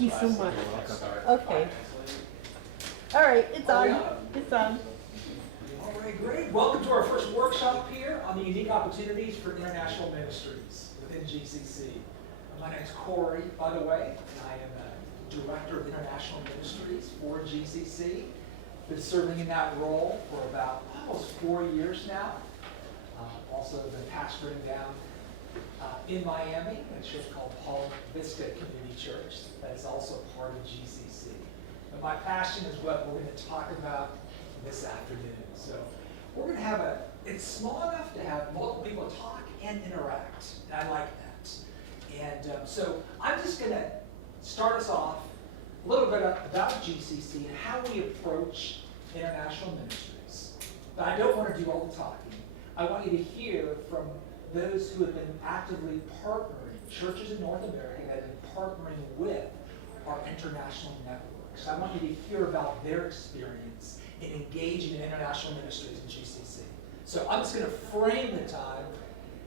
Thank you so much. Okay. All right, it's on. It's on. All right, great. Welcome to our first workshop here on the unique opportunities for international ministries within GCC. My name is Corey, by the way, and I am a Director of International Ministries for GCC. Been serving in that role for about almost 4 years now. Also been pastoring down in Miami, a church called Paul Vista Community Church that is also part of GCC. But my passion is what we're going to talk about this afternoon. So we're going to have it's small enough to have multiple people talk and interact, and I like that. And so I'm just going to start us off a little bit about GCC and how we approach international ministries. But I don't want to do all the talking. I want you to hear from those who have been actively partnering, churches in North America that have been partnering with our international networks. I want you to hear about their experience in engaging in international ministries in GCC. So I'm just going to frame the time,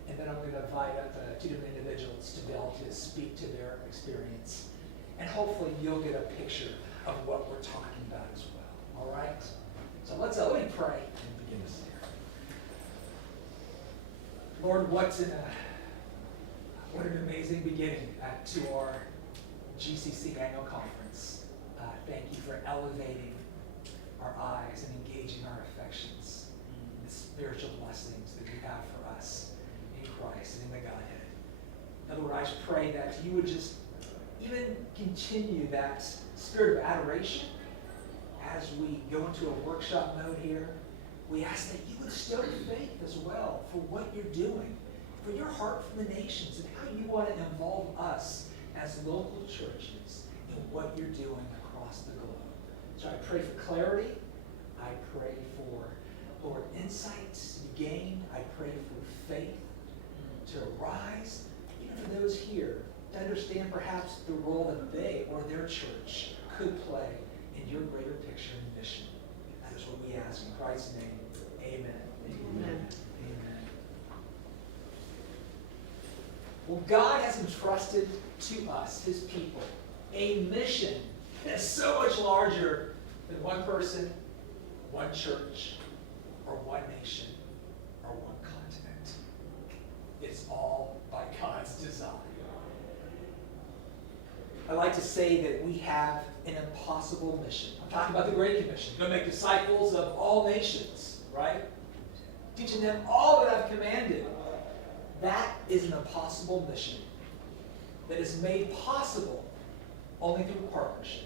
and then I'm going to invite up two different individuals to be able to speak to their experience. And hopefully you'll get a picture of what we're talking about as well. All right? So let me pray and begin this here. Lord, what an amazing beginning to our GCC annual conference. Thank you for elevating our eyes and engaging our affections in the spiritual blessings that you have for us in Christ and in the Godhead. In other words, I pray that you would just even continue that spirit of adoration as we go into a workshop mode here. We ask that you would stoke faith as well for what you're doing, for your heart for the nations, and how you want to involve us as local churches in what you're doing across the globe. So I pray for clarity. I pray for, Lord, insights to be gained. I pray for faith to arise, even for those here, to understand perhaps the role that they or their church could play in your greater picture and mission. That is what we ask in Christ's name. Amen. Amen. Amen. Well, God has entrusted to us, his people, a mission that's so much larger than one person, one church, or one nation, or one continent. It's all by God's design. I like to say that we have an impossible mission. I'm talking about the Great Commission. Go make disciples of all nations, right? Teaching them all that I've commanded. That is an impossible mission that is made possible only through partnership.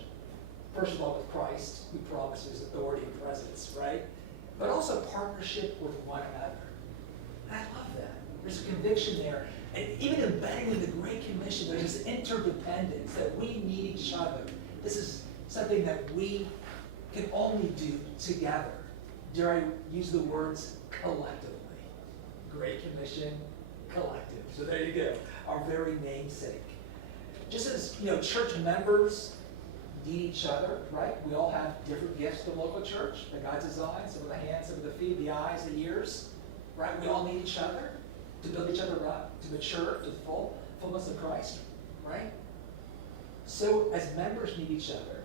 First of all, with Christ, who promises authority and presence, right? But also partnership with one another. And I love that. There's a conviction there. And even embedded in the Great Commission, there's this interdependence that we need each other. This is something that we can only do together. Dare I use the words collectively? Great Commission, collective. So there you go, our very namesake. Just as church members need each other, right? We all have different gifts to the local church that God designed. Some of the hands, some of the feet, the eyes, the ears, right? We all need each other to build each other up, to mature to the fullness of Christ, right? So as members need each other,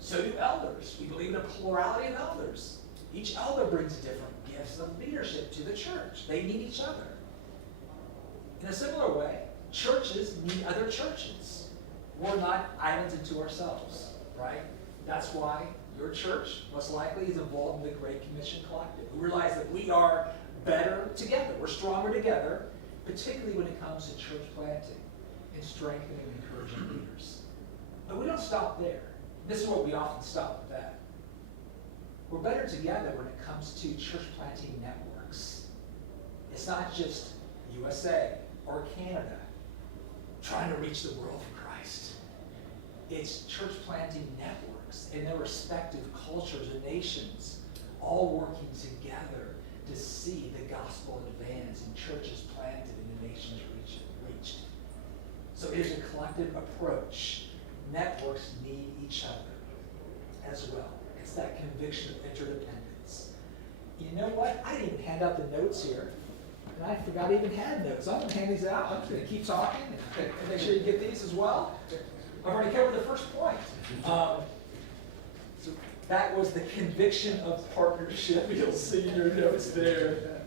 so do elders. We believe in a plurality of elders. Each elder brings different gifts of leadership to the church. They need each other. In a similar way, churches need other churches. We're not islands unto ourselves, right? That's why your church, most likely, is involved in the Great Commission Collective. We realize that we are better together. We're stronger together, particularly when it comes to church planting and strengthening and encouraging leaders. But we don't stop there. This is what we often stop with that. We're better together when it comes to church planting networks. It's not just USA or Canada trying to reach the world for Christ. It's church planting networks in their respective cultures and nations all working together to see the gospel advance and churches planted and the nations reached. So it is a collective approach. Networks need each other as well. It's that conviction of interdependence. You know what? I didn't even hand out the notes here. And I forgot I even had notes. I'm going to hand these out. I'm just going to keep talking and make sure you get these as well. I've already covered the first point. So that was the conviction of partnership. You'll see your notes there.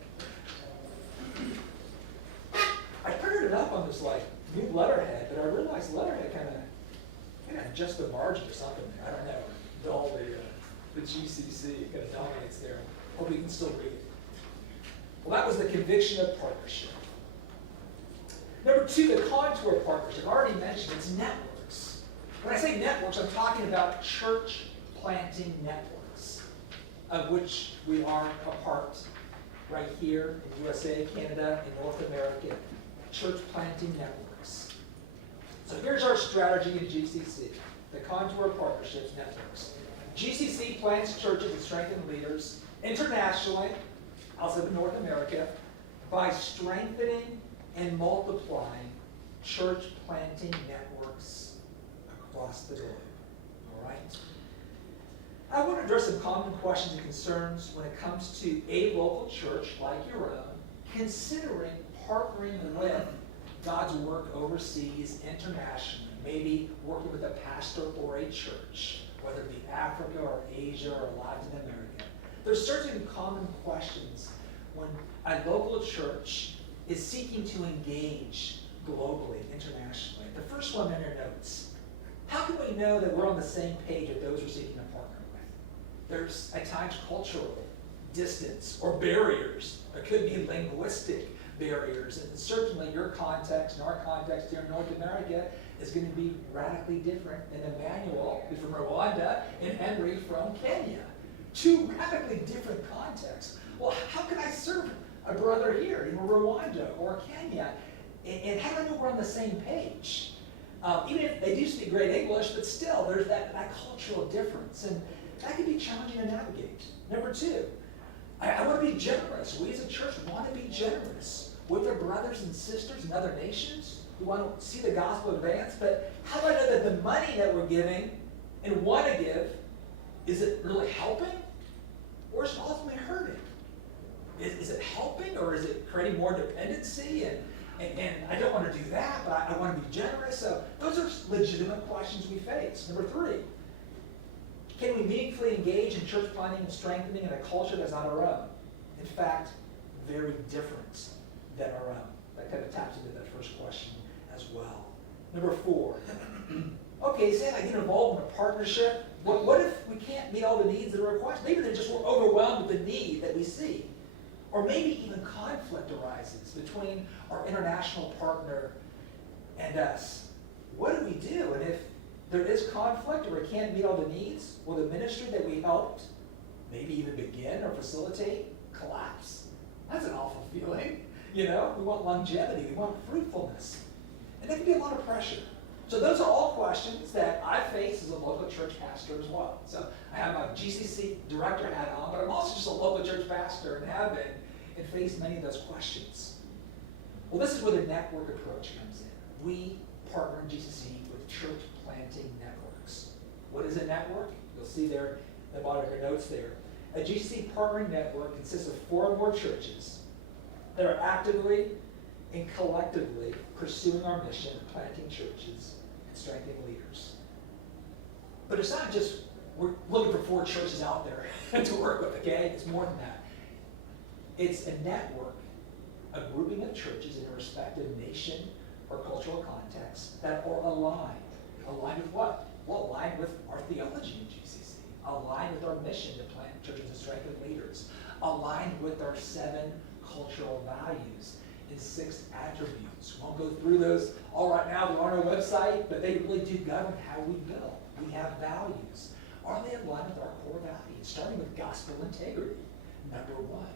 I printed it up on this like new letterhead, but I realized letterhead kind of adjust the margin or something. I don't know. Dull the GCC kind of dominates there. Hope you can still read it. Well, that was the conviction of partnership. Number two, the contour of partnership. I already mentioned it's networks. When I say networks, I'm talking about church planting networks, of which we are a part right here in USA, Canada, and North America. Church planting networks. So here's our strategy in GCC, the contour of partnerships networks. GCC plants churches and strengthens leaders internationally, outside of North America, by strengthening and multiplying church planting networks across the globe. All right? I want to address some common questions and concerns when it comes to a local church like your own, considering partnering with God's work overseas, internationally, maybe working with a pastor or a church, whether it be Africa or Asia or Latin America. There's certain common questions when a local church is seeking to engage globally, internationally. The first one in your notes. How can we know that we're on the same page with those we're seeking to partner with? There's at times cultural distance or barriers. There could be linguistic barriers, and certainly your context and our context here in North America is going to be radically different than Emmanuel from Rwanda and Henry from Kenya. Two radically different contexts. Well, how can I serve a brother here in Rwanda or Kenya? And how do I know we're on the same page? Even if they do speak great English, but still there's that cultural difference, and that can be challenging to navigate. Number two, I want to be generous. We as a church want to be generous with our brothers and sisters in other nations. We want to see the gospel advance, but how do I know that the money that we're giving and want to give, is it really helping or is it ultimately hurting? Is it helping or is it creating more dependency? And I don't want to do that, but I want to be generous. So those are legitimate questions we face. Number three, can we meaningfully engage in church planting and strengthening in a culture that's not our own? In fact, very different than our own. That kind of taps into that first question as well. Number four, okay, say I get involved in a partnership. What if we can't meet all the needs that are requested? Maybe they're just overwhelmed with the need that we see. Or maybe even conflict arises between our international partner and us. What do we do? And if there is conflict or we can't meet all the needs, will the ministry that we helped maybe even begin or facilitate collapse? That's an awful feeling. You know, we want longevity, we want fruitfulness. And that can be a lot of pressure. So those are all questions that I face as a local church pastor as well. So I have a GCC director hat on, but I'm also just a local church pastor and have been and faced many of those questions. Well, this is where the network approach comes in. We partner in GCC with church planting networks. What is a network? You'll see there at the bottom of your notes there. A GCC partnering network consists of 4 or more churches that are actively and collectively pursuing our mission of planting churches and strengthening leaders. But it's not just we're looking for 4 churches out there to work with, okay? It's more than that. It's a network, a grouping of churches in a respective nation or cultural context that are aligned. Aligned with what? Well, aligned with our theology in GCC. Aligned with our mission to plant churches and strengthen leaders. Aligned with our 7 cultural values and 6 attributes. We won't go through those all right now. They're on our website, but they really do govern how we build. We have values. Are they aligned with our core values? Starting with gospel integrity, number 1.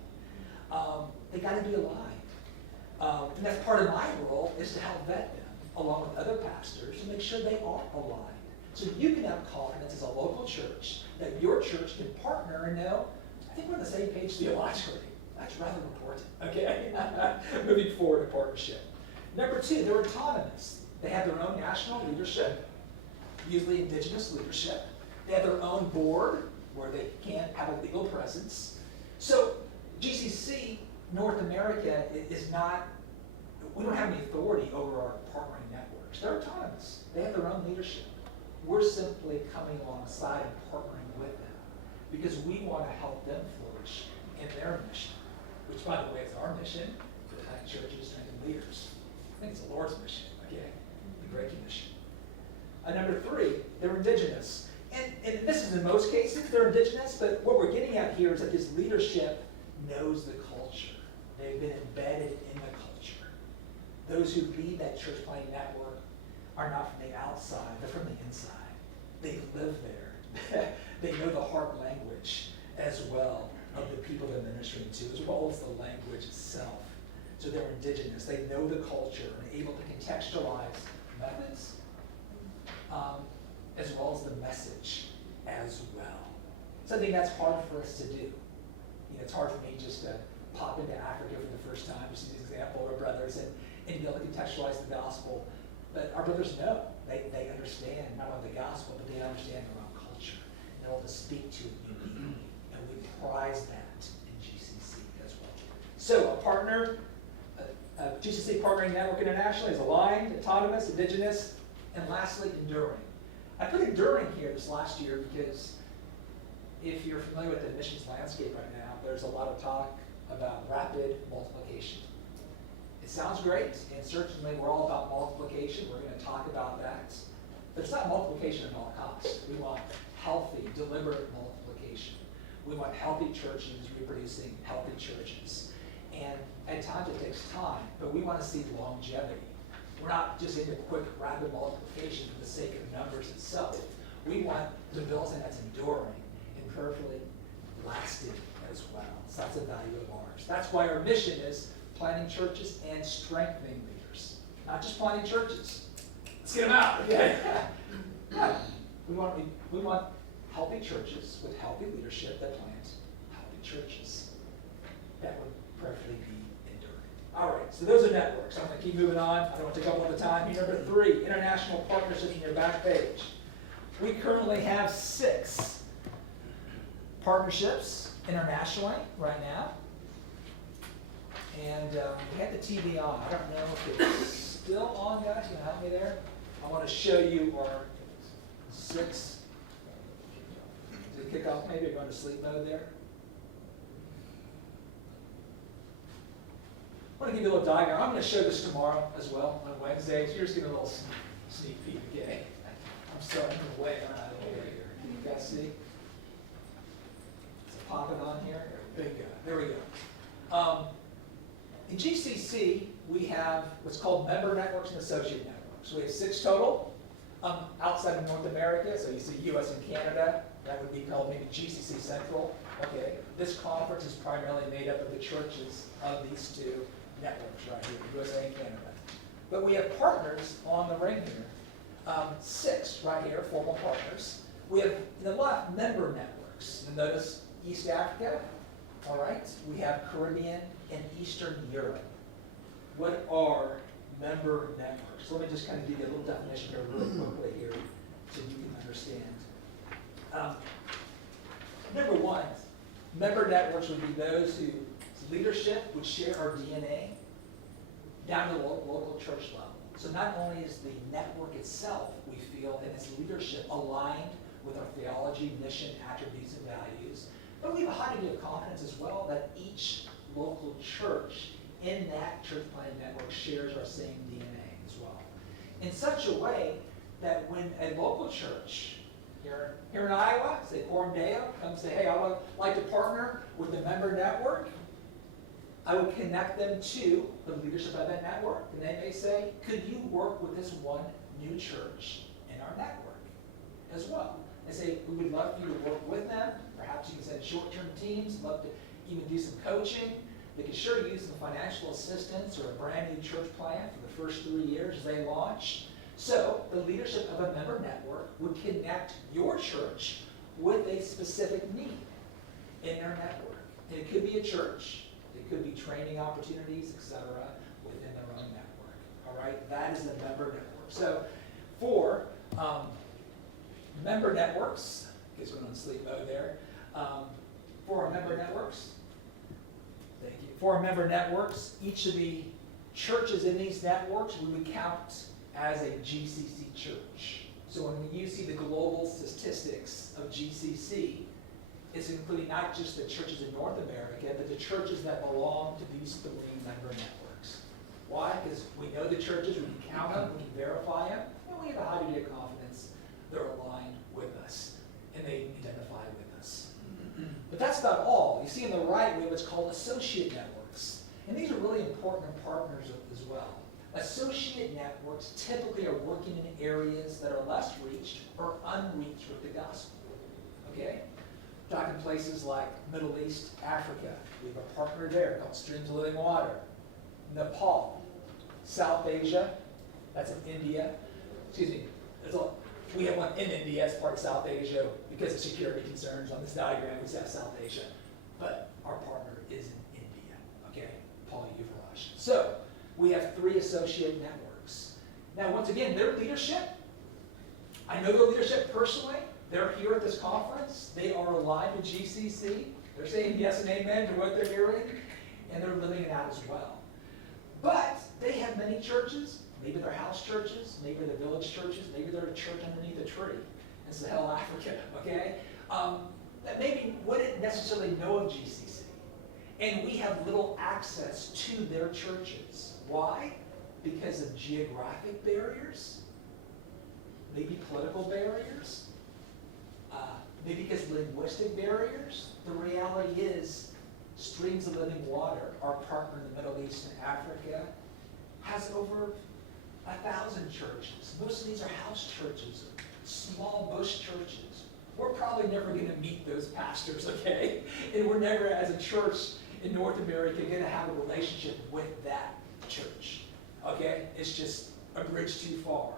They got to be aligned. And that's part of my role is to help vet them, along with other pastors, to make sure they are aligned. So you can have confidence as a local church that your church can partner and know, I think we're on the same page theologically. That's rather important, okay? Moving forward to partnership. Number 2, they're autonomous. They have their own national leadership, usually indigenous leadership. They have their own board where they can't have a legal presence. So GCC North America is not, we don't have any authority over our partnering networks. They're autonomous. They have their own leadership. We're simply coming alongside and partnering with them because we want to help them flourish in their mission, which, by the way, is our mission, to plant churches, strengthen leaders. I think it's the Lord's mission, okay? The Great Commission. Number 3, they're indigenous. And this is in most cases, they're indigenous, but what we're getting at here is that this leadership knows the culture. They've been embedded in the culture. Those who lead that church planting network are not from the outside, they're from the inside. They live there. They know the heart language as well of the people they're ministering to, as well as the language itself. So they're indigenous. They know the culture and are able to contextualize methods as well as the message as well. Something that's hard for us to do. You know, it's hard for me just to pop into Africa for the first time, to see this example of our brothers and be able to contextualize the gospel. But our brothers know. They understand not only the gospel, but they understand their own culture. They're able to speak to it uniquely. And we prize that in GCC as well. So a partner, a GCC Partnering Network International is aligned, autonomous, indigenous, and lastly, enduring. I put enduring here this last year because if you're familiar with the missions landscape right now, there's a lot of talk about rapid multiplication. It sounds great, and certainly we're all about multiplication. We're going to talk about that. But it's not multiplication at all costs. We want healthy, deliberate multiplication. We want healthy churches reproducing healthy churches. And at times it takes time, but we want to see longevity. We're not just into quick, rapid multiplication for the sake of numbers itself. We want to build something that's enduring and prayerfully lasting as well. So that's a value of ours. That's why our mission is planting churches and strengthening leaders. Not just planting churches. Let's get them out, okay? Yeah. We want healthy churches with healthy leadership that plant healthy churches. That would preferably be enduring. All right, so those are networks. I'm going to keep moving on. I don't want to take up all the time. Here, number 3, international partnerships in your back page. We currently have 6 partnerships internationally right now. And we had the TV on. I don't know if it's still on, guys. You can help me there. I want to show you our 6. Did it kick off maybe? Or going to sleep mode there? I want to give you a little diagram. I'm going to show this tomorrow as well on Wednesday. So you're just getting a little sneak peek, okay? I'm starting to way on out of the way here. Can you guys see? Is it popping on here? There you go. There we go. In GCC, we have what's called member networks and associate networks. We have 6 total outside of North America. So you see US and Canada. That would be called maybe GCC Central. Okay. This conference is primarily made up of the churches of these 2 networks right here, USA and Canada. But we have partners on the ring here. 6 right here, formal partners. We have, in the left, member networks. You'll notice East Africa. All right. We have Caribbean and Eastern Europe. What are member networks? Let me just kind of give you a little definition here really quickly here so you can understand. Number 1, member networks would be those whose leadership would share our DNA down to the local church level. So not only is the network itself, we feel, and its leadership aligned with our theology, mission, attributes, and values, but we have a high degree of confidence as well that each local church in that church planting network shares our same DNA as well. In such a way that when a local church here in Iowa, say Coram Deo, comes say, hey, I would like to partner with the member network, I would connect them to the leadership of that network, and they may say, could you work with this one new church in our network as well? They say, we would love for you to work with them. Perhaps you can send short-term teams, love to even do some coaching. They could sure use some financial assistance or a brand new church plan for the first 3 years as they launch. So the leadership of a member network would connect your church with a specific need in their network. And it could be a church, it could be training opportunities, etc., within their own network. All right, that is a member network. So for member networks, I guess we're on sleep mode there. For our member networks, thank you. For our member networks, each of the churches in these networks, we would count as a GCC church. So when you see the global statistics of GCC, it's including not just the churches in North America, but the churches that belong to these 3 member networks. Why? Because we know the churches, we can count them, we can verify them, and we have a high degree of confidence they're aligned with us, and they identify with us. But that's not all. You see on the right, we have what's called associate networks. And these are really important partners as well. Associate networks typically are working in areas that are less reached or unreached with the gospel. Okay? Talking places like Middle East, Africa. We have a partner there called Streams of Living Water. Nepal, South Asia, that's in India. Excuse me, we have one in India as part of South Asia because of security concerns. On this diagram, we have South Asia. But our partner is in India, okay? Paul Yuvraj. So, we have 3 associate networks. Now, once again, their leadership, I know their leadership personally. They're here at this conference. They are aligned with GCC. They're saying yes and amen to what they're hearing, and they're living it out as well. But they have many churches. Maybe they're house churches, maybe they're village churches, maybe they're a church underneath a tree in Sahel, Africa, okay? That maybe wouldn't necessarily know of GCC. And we have little access to their churches. Why? Because of geographic barriers, maybe political barriers, maybe because of linguistic barriers. The reality is, Streams of Living Water, our partner in the Middle East and Africa, has over 1,000 churches. Most of these are house churches, small bush churches. We're probably never going to meet those pastors, okay? And we're never, as a church in North America, going to have a relationship with that church, okay? It's just a bridge too far.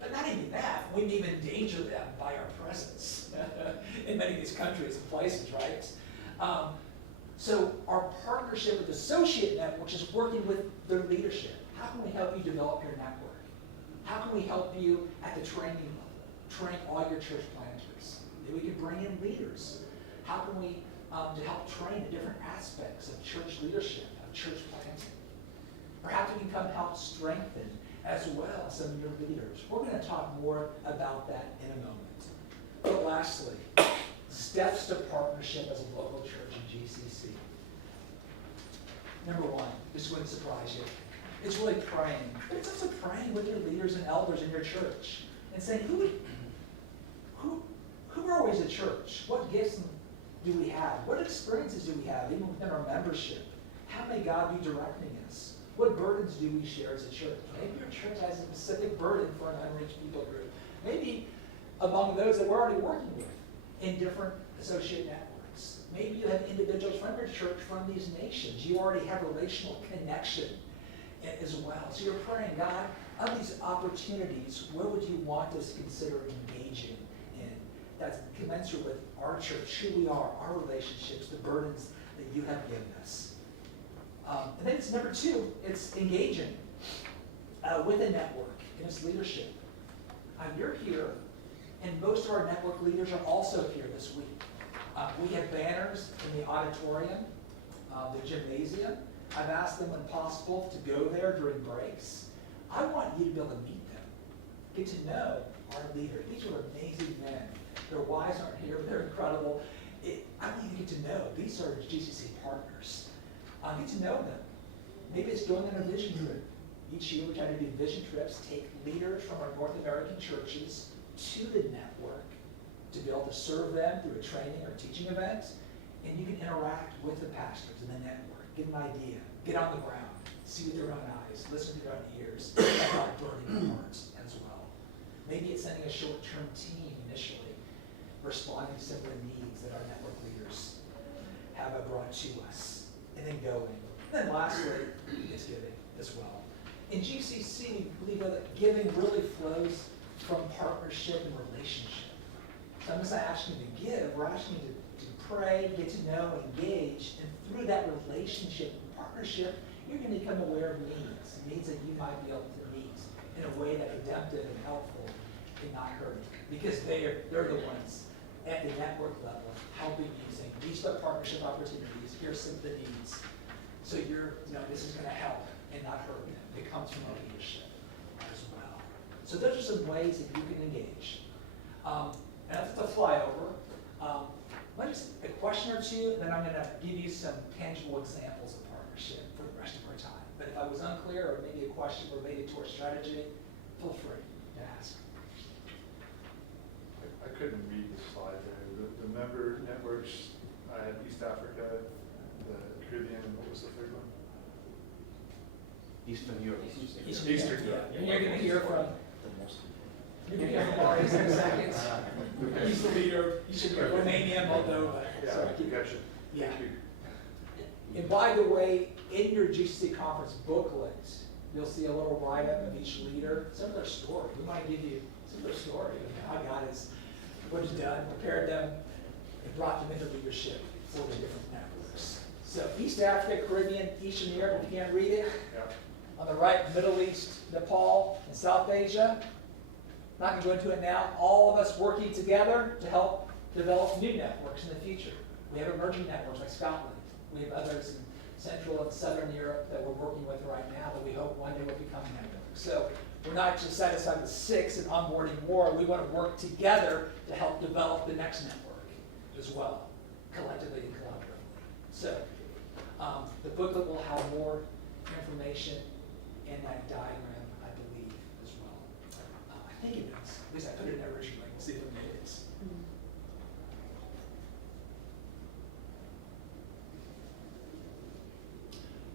But not even that, we may even endanger them by our presence in many of these countries and places, right? So our partnership with Associate Networks is working with their leadership. How can we help you develop your network? How can we help you at the training level? Train all your church planters. Maybe we can bring in leaders. How can we to help train the different aspects of church leadership, of church planting? Perhaps we can come help strengthen as well some of your leaders. We're going to talk more about that in a moment. But lastly, steps to partnership as a local church in GCC. Number 1, this wouldn't surprise you. It's really praying. But it's also praying with your leaders and elders in your church and saying, who are we as a church? What gifts do we have? What experiences do we have, even within our membership? How may God be directing us? What burdens do we share as a church? Maybe your church has a specific burden for an unreached people group. Maybe among those that we're already working with in different associate networks. Maybe you have individuals from your church from these nations. You already have relational connection as well. So you're praying, God, of these opportunities, what would you want us to consider engaging in? That's commensurate with our church, who we are, our relationships, the burdens that you have given us. And then it's number 2, it's engaging with a network and its leadership. You're here, and most of our network leaders are also here this week. We have banners in the auditorium, the gymnasium. I've asked them when possible to go there during breaks. I want you to be able to meet them, get to know our leaders. These are amazing men. Their wives aren't here, but they're incredible. I want you to get to know. These are GCC partners. Get to know them. Maybe it's going on a vision trip. Each year we try to do vision trips, take leaders from our North American churches to the network to be able to serve them through a training or teaching event, and you can interact with the pastors in the network, get an idea, get on the ground, see with your own eyes, listen with your own ears, let God burn in your hearts as well. Maybe it's sending a short-term team initially, responding to some of the needs that our network leaders have brought to us, and then going. And then lastly, it's giving as well. In GCC, we believe that giving really flows from partnership and relationship. So I'm just not asking you to give, we're asking you to pray, get to know, engage, and through that relationship and partnership, you're going to become aware of needs that you might be able to meet in a way that's redemptive and helpful and not hurting. Because they're the ones at the network level helping you, saying, these are the partnership opportunities, here's some of the needs. So this is going to help and not hurt them. It comes from our leadership as well. So those are some ways that you can engage. And that's the flyover. Just a question or two, then I'm going to give you some tangible examples of partnership for the rest of our time. But if I was unclear or maybe a question related to our strategy, feel free to ask. I couldn't read the slide there. The member networks, I had East Africa, the Caribbean, and what was the third one? Eastern Europe. Eastern Europe. And you're going to hear from you're going to hear from Marius in a second. Okay. He's the leader. You should hear Romania, Moldova. Yeah, So, gotcha. yeah. Thank you. And by the way, in your GCC conference booklet, you'll see a little write-up of each leader, some of their story. We might give you some of their story of how God has what He's done, prepared them, and brought them into leadership for the different networks. So East Africa, Caribbean, Eastern Europe, if you can't read it. Yeah. On the right, Middle East, Nepal, and South Asia. Not going to go into it now. All of us working together to help develop new networks in the future. We have emerging networks like Scotland. We have others in Central and Southern Europe that we're working with right now that we hope one day will become networks. So we're not just satisfied with 6 and onboarding more. We want to work together to help develop the next network as well, collectively and collaboratively. So the booklet will have more information in that diagram, I believe, as well. I think it does. At least I put it in there originally. We'll see if it is.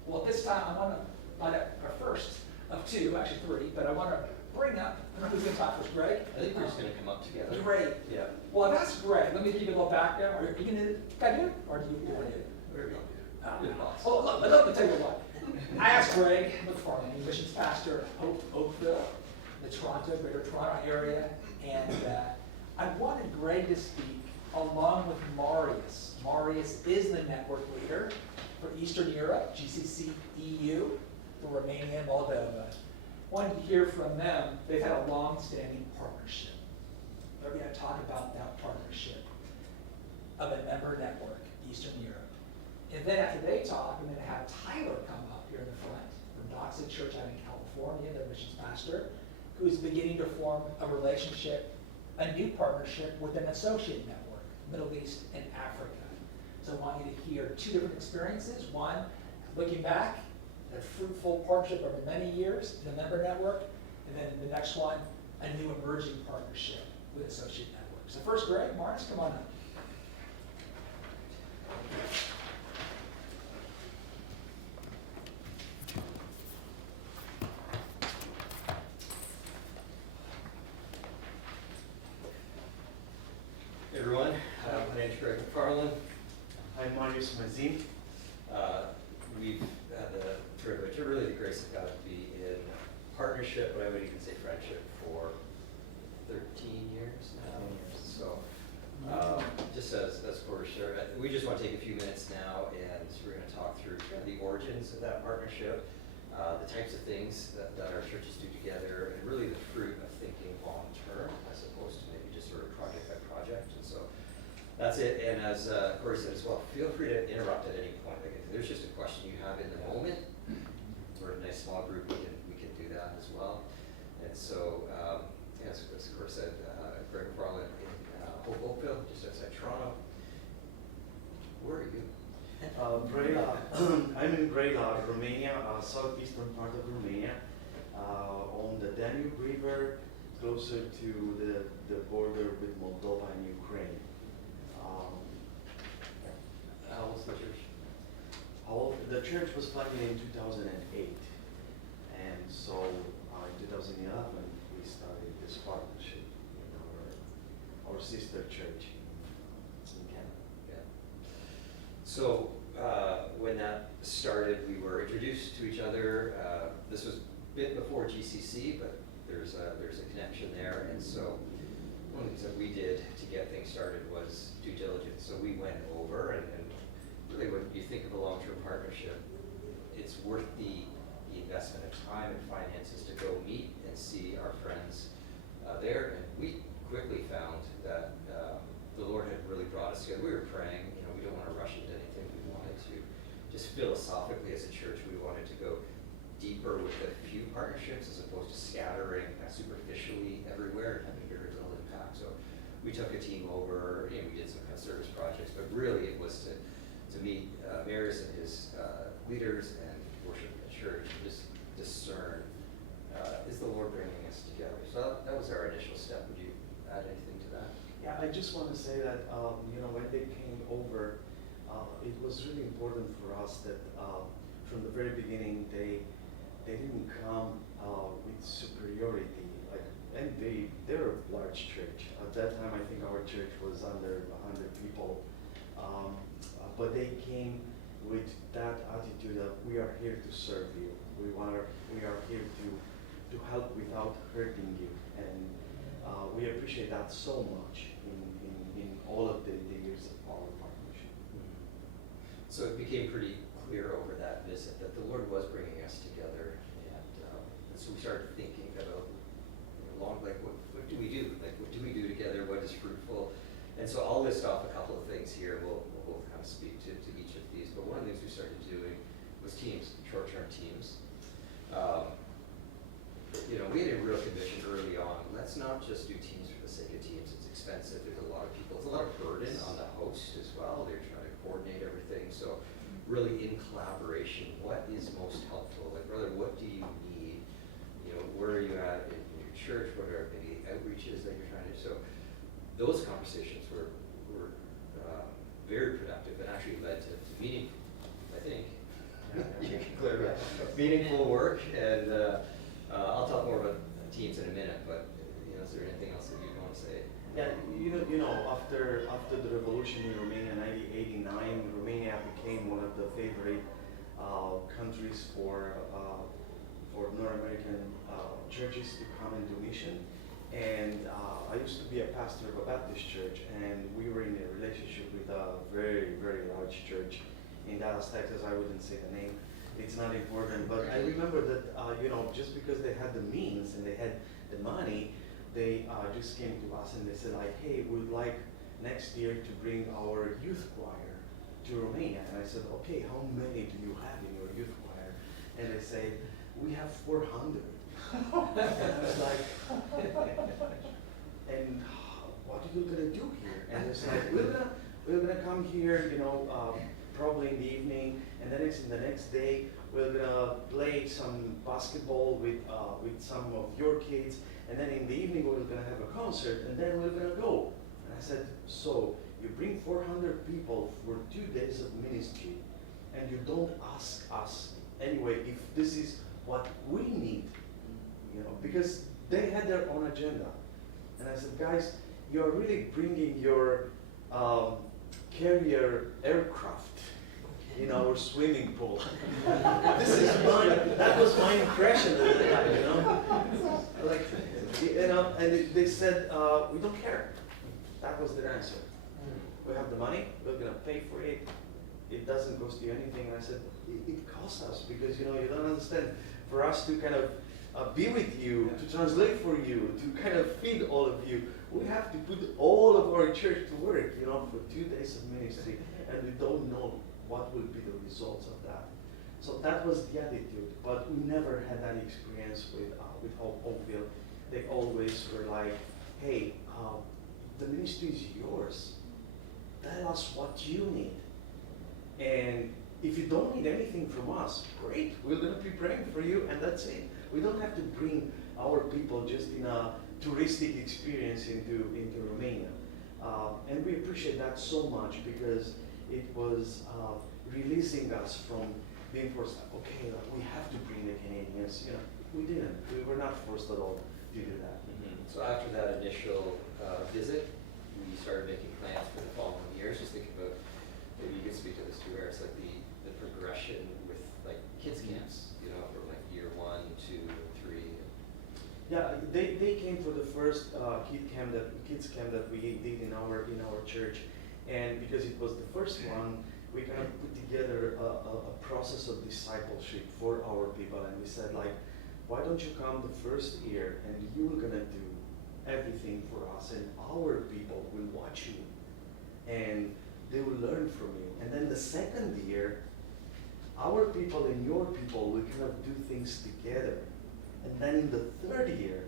Well, at this time, I want to find out our first of 2, actually 3, but I want to bring up, I don't know who's going to talk first, Greg? I think we're just going to come up together. Great. Yeah. Well, that's great. Let me give you a little background. Are you going to do it, or do you want to do it? Very good. Good boss. Well, let me tell you what. I asked Greg McFarland, missions pastor at Oakville, the Greater Toronto area, and I wanted Greg to speak along with Marius. Marius is the network leader for Eastern Europe, GCC, EU, for Romania and Moldova. Wanted to hear from them. They've had a long-standing partnership. They're going to talk about that partnership of a member network, Eastern Europe. And then after they talk, I'm going to have Tyler come up here in the front from Doxa Church out in California, their missions pastor, who's beginning to form a relationship, a new partnership with an associate network, Middle East and Africa. So I want you to hear 2 different experiences. One, looking back, a fruitful partnership over many years in a member network, and then the next one, a new emerging partnership with associate networks. So first, Greg, Marcus, come on up. Hey everyone, my name is Greg McFarland. I'm Marius Mazin. We've had the privilege, or really the grace of God, to be in partnership, but I would even say friendship, for 13 years now. So, just as Corey shared, we just want to take a few minutes now, and we're going to talk through kind of the origins of that partnership, the types of things that our churches do together, and really the fruit of thinking long term, as opposed to maybe just sort of project by project. And so that's it. And as Corey said as well, feel free to interrupt at any point. Like if there's just a question you have in the moment, we're a nice small group, we can do that as well. And so, as Corey said, Greg McFarland in Oakville, just outside Toronto. Where are you? Brela. I'm in Brela, Romania, southeastern part of Romania, on the Danube River, closer to the border with Moldova and Ukraine. How old's the church? The church was planted in 2008, and so in 2011 we started this partnership with our sister church in Canada. Yeah. So when that started, we were introduced to each other. This was a bit before GCC, but there's a connection there. And so one of the things that we did to get things started was due diligence. So we went over, and really when you think of a long-term partnership, it's worth the investment of time and finances to go meet and see our friends there. And we quickly found that the Lord had really brought us together. We were praying, we don't want to rush into anything. We wanted to just philosophically as a church, we wanted to go deeper with a few partnerships as opposed to scattering superficially we took a team over, you know, we did some kind of service projects, but really it was to meet Marius and his leaders and worship at church, and just discern, is the Lord bringing us together? So that was our initial step. Would you add anything to that? Yeah, I just want to say that, you know, when they came over, it was really important for us that from the very beginning, they didn't come with superiority. Like, and they're a large church. At that time, I think our church was under 100 people. But they came with that attitude of, we are here to serve you. We are here to help without hurting you. And we appreciate that so much in all of the years of our partnership. So it became pretty clear over that visit that the Lord was bringing us together, and so we started thinking about, you know, like what do we do? Like, what do we do together? What is fruitful? And so I'll list off a couple of things here. We'll both kind of speak to each of these. But one of the things we started doing was teams, short-term teams. You know, we had a real conviction early on. Let's not just do teams for the sake of teams. It's expensive. There's a lot of people. It's a lot of burden on the host as well. They're trying to coordinate everything. So really in collaboration, what is most helpful? Like, brother, what do you need? You know, where are you at in your church? What are maybe outreaches that you're trying to do? So those conversations were very productive and actually led to meaningful, I think, meaningful work. And I'll talk more about teams in a minute, but you know, is there anything else that you'd want to say? Yeah, you know, after the revolution in Romania in 1989, Romania became one of the favorite countries for North American churches to come and do mission. And I used to be a pastor of a Baptist church, and we were in a relationship with a very, very large church in Dallas, Texas. I wouldn't say the name. It's not important, but I remember that, you know, just because they had the means and they had the money, they just came to us and they said, like, hey, we'd like next year to bring our youth choir to Romania. And I said, okay, how many do you have in your youth choir? And they say, we have 400. And I was like, and what are you gonna do here? And they said, we're gonna come here, you know, probably in the evening, and then the next day we're gonna play some basketball with some of your kids, and then in the evening we're gonna have a concert, and then we're gonna go. And I said, so you bring 400 people for 2 days of ministry, and you don't ask us anyway if this is what we need, you know, because they had their own agenda. And I said, guys, you're really bringing your carrier aircraft in our swimming pool. That was my impression at the time, you know? Like, you know, and they said, we don't care. That was their answer. We have the money, we're gonna pay for it. It doesn't cost you anything. And I said, it costs us because, you know, you don't understand. For us to kind of be with you, to translate for you, to kind of feed all of you, we have to put all of our church to work, you know, for 2 days of ministry, and we don't know what will be the results of that. So that was the attitude, but we never had that experience with Oakville. They always were like, hey, the ministry is yours. Tell us what you need. And if you don't need anything from us, great, we're gonna be praying for you, and that's it. We don't have to bring our people just in a touristic experience into Romania. And we appreciate that so much because it was releasing us from being forced, okay, we have to bring the Canadians. You know, we didn't. We were not forced at all to do that. Mm-hmm. So after that initial visit, we started making plans for the following years. Just thinking about, maybe you could speak to this too, Eric, it's like the progression with like kids camps, you know, from like year 1, 2, 3. Yeah, they came for the first kids camp that we did in our church, and because it was the first one, we kind of put together a process of discipleship for our people, and we said, like, why don't you come the first year and you're gonna do everything for us, and our people will watch you and they will learn from you. And then the second year, our people and your people will kind of do things together. And then in the third year,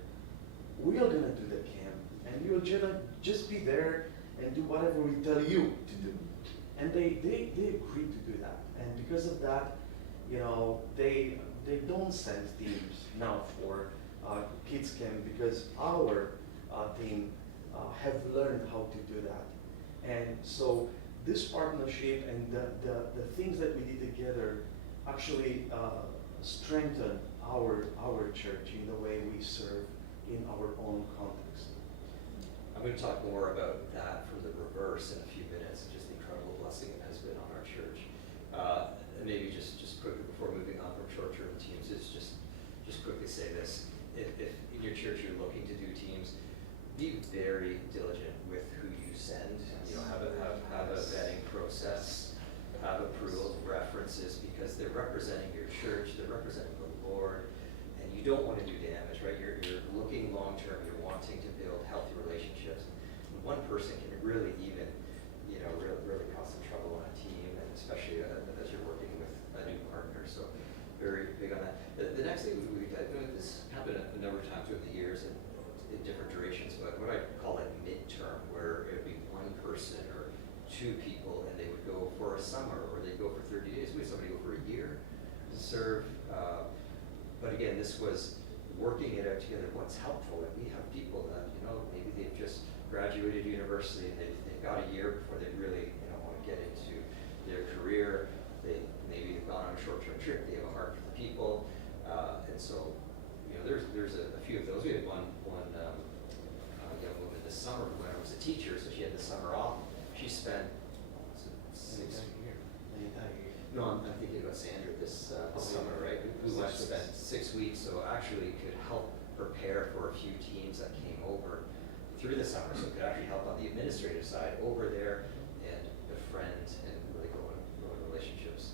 we are gonna do the camp, and we will just be there and do whatever we tell you to do. And they agreed to do that. And because of that, you know, they don't send teams now for kids camp because our team have learned how to do that. And so this partnership and the things that we did together actually strengthen our church in the way we serve in our own context. I'm going to talk more about that from the reverse in a few minutes, just the incredible blessing it has been on our church. And maybe just quickly before moving on from short-term teams, is just quickly say this. If in your church you're looking to do teams, be very diligent with who you send. You know, have a vetting process, have approval references, because they're representing your church, they're representing the Lord, and you don't want to do damage, right? You're looking long-term, you're wanting to build healthy relationships. And one person can really even, you know, really cause some trouble on a team, and especially as you're working with a new partner. So very big on that. The next thing we've done, this happened a number of times over the years and in different durations, but what I call like midterm, where it would be one person or two people, and they would go for a summer, or they'd go for 30 days. We had somebody go for a year to serve. But again, this was working it out together. What's helpful? And we have people that, you know, maybe they've just graduated university and they've got a year before they really, you know, want to get into their career. Maybe they've gone on a short-term trip. They have a heart for the people, and so, you know, there's a few of those. We had one young woman this summer when I was a teacher, so she had the summer off. She spent 6 years. No, I'm thinking about Sandra this summer, right? We went to spend 6 weeks, so actually could help prepare for a few teams that came over through the summer, so could actually help on the administrative side over there and befriend and really grow in relationships.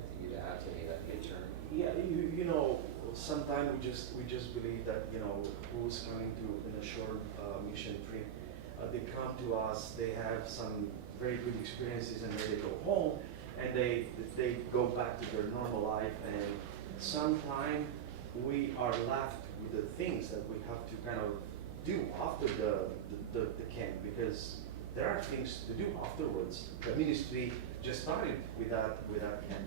Anything you'd add to any of that midterm? Yeah, you know, sometimes we just believe that, you know, who's coming to in a short mission trip, they come to us, they have some very good experiences, and then they go home and they go back to their normal life, and sometimes we are left with the things that we have to kind of do after the camp, because there are things to do afterwards. The ministry just started with that camp.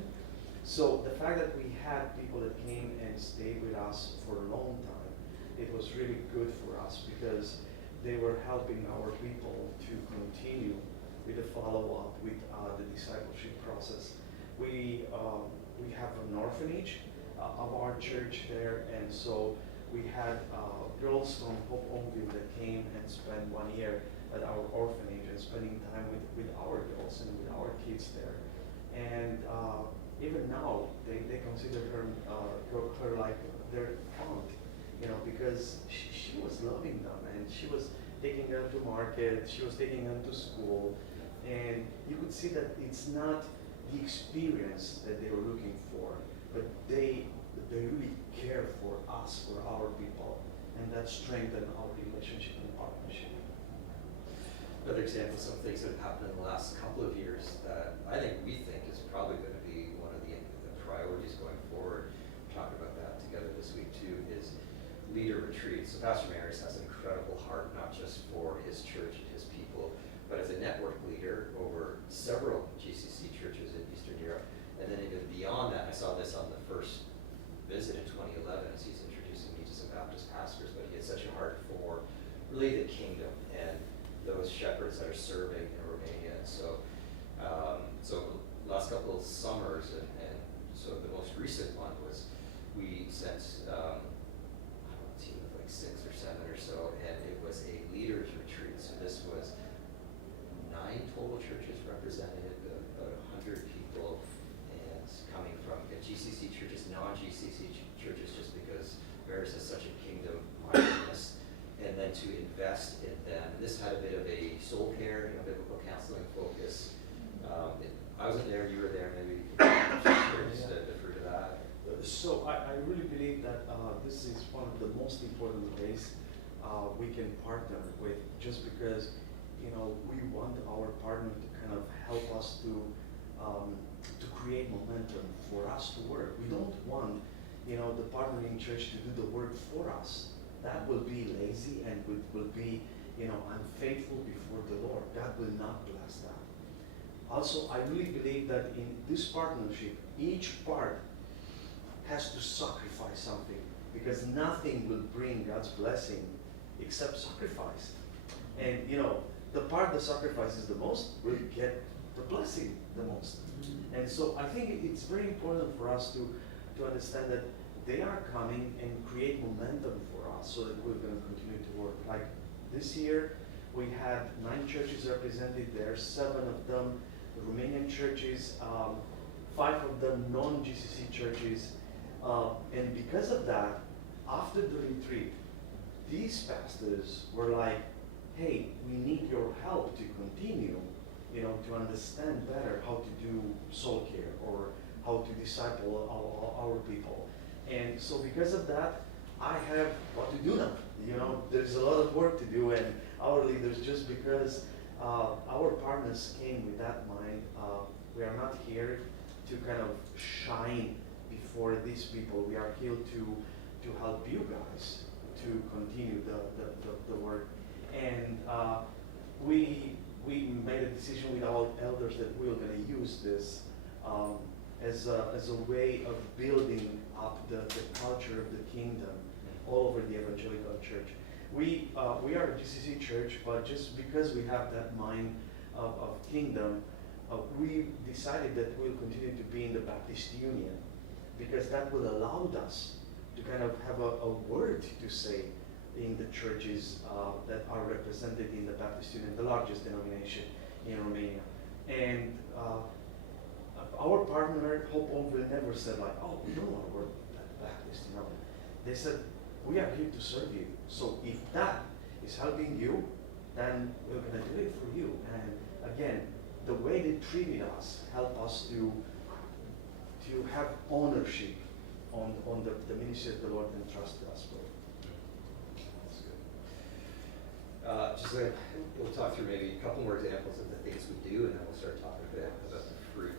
So the fact that we had people that came and stayed with us for a long time, it was really good for us, because they were helping our people to continue with the follow-up with the discipleship process. We have an orphanage of our church there, and so we had girls from Hope Onville that came and spent 1 year at our orphanage and spending time with our girls and with our kids there. And even now, they consider her like their aunt, you know, because she was loving them, and she was taking them to market, she was taking them to school, and you could see that it's not the experience that they were looking for, but they really care for us, for our people, and that strengthened our relationship and partnership. Another example of some things that have happened in the last couple of years that we think is probably going to be one of the priorities going forward. We're talking about that together this week too, is leader retreats. So Pastor Maris has an incredible heart, not just for his church and his people, but as a network leader over several GCC churches in Eastern Europe. And then even beyond that, I saw this on the first visit in 2011 as he's introducing me to some Baptist pastors, but he had such a heart for really the kingdom and those shepherds that are serving in Romania. So last couple of summers, and so the most recent one was we sent a team of like 6 or 7 or so, and it was a leaders retreat. So this was 9 total churches represented, about 100 people, and coming from GCC churches, non-GCC churches, just because Maris has such a kingdom mindedness, and then to invest in them. And this had a bit of a soul care, biblical counseling focus. I wasn't there, you were there, maybe you can the fruit of that. So I really believe that this is one of the most important ways we can partner with, just because, you know, we want our partner to kind of help us to create momentum for us to work. We don't want, you know, the partnering church to do the work for us. That will be lazy and will be, I'm faithful before the Lord, God will not bless that. Also, I really believe that in this partnership, each part has to sacrifice something, because nothing will bring God's blessing except sacrifice. And the part that sacrifices the most will get the blessing the most. And so I think it's very important for us to understand that they are coming and create momentum for us so that we're going to continue to work. Like this year, we had 9 churches represented there, 7 of them Romanian churches, 5 of them non-GCC churches. And because of that, after the retreat, these pastors were like, hey, we need your help to continue, to understand better how to do soul care or how to disciple our people. And so because of that, I have what to do now. There's a lot of work to do, and our leaders, just because our partners came with that mind, we are not here to kind of shine before these people. We are here to help you guys to continue the work. And we made a decision with our elders that we were going to use this as a way of building up the culture of the kingdom all over the evangelical church. We are a GCC church, but just because we have that mind of kingdom, we decided that we'll continue to be in the Baptist Union, because that will allow us to kind of have a word to say in the churches that are represented in the Baptist Union, the largest denomination in Romania. And our partner, Hope Oakville, never said like, oh, we don't want to work with that Baptist, They said, we are here to serve you. So if that is helping you, then we're going to do it for you. And again, the way they treated us helped us to have ownership on the ministry of the Lord entrusted us with. That's good. We'll talk through maybe a couple more examples of the things we do, and then we'll start talking a bit about the fruit.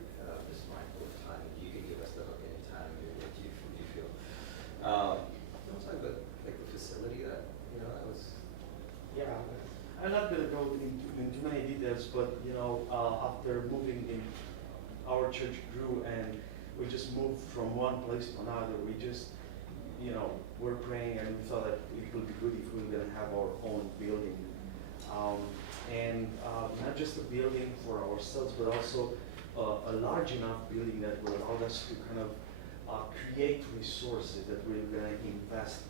Just mindful of time. You can give us the hook anytime if you feel. You want to talk about like the facility that that was. Yeah, I'm not going to go into too many details, but after moving in, our church grew, and we just moved from one place to another. We just, we're praying, and we thought that it would be good if we were going to have our own building, and not just a building for ourselves, but also a large enough building that will allow us to kind of create resources that we're going to invest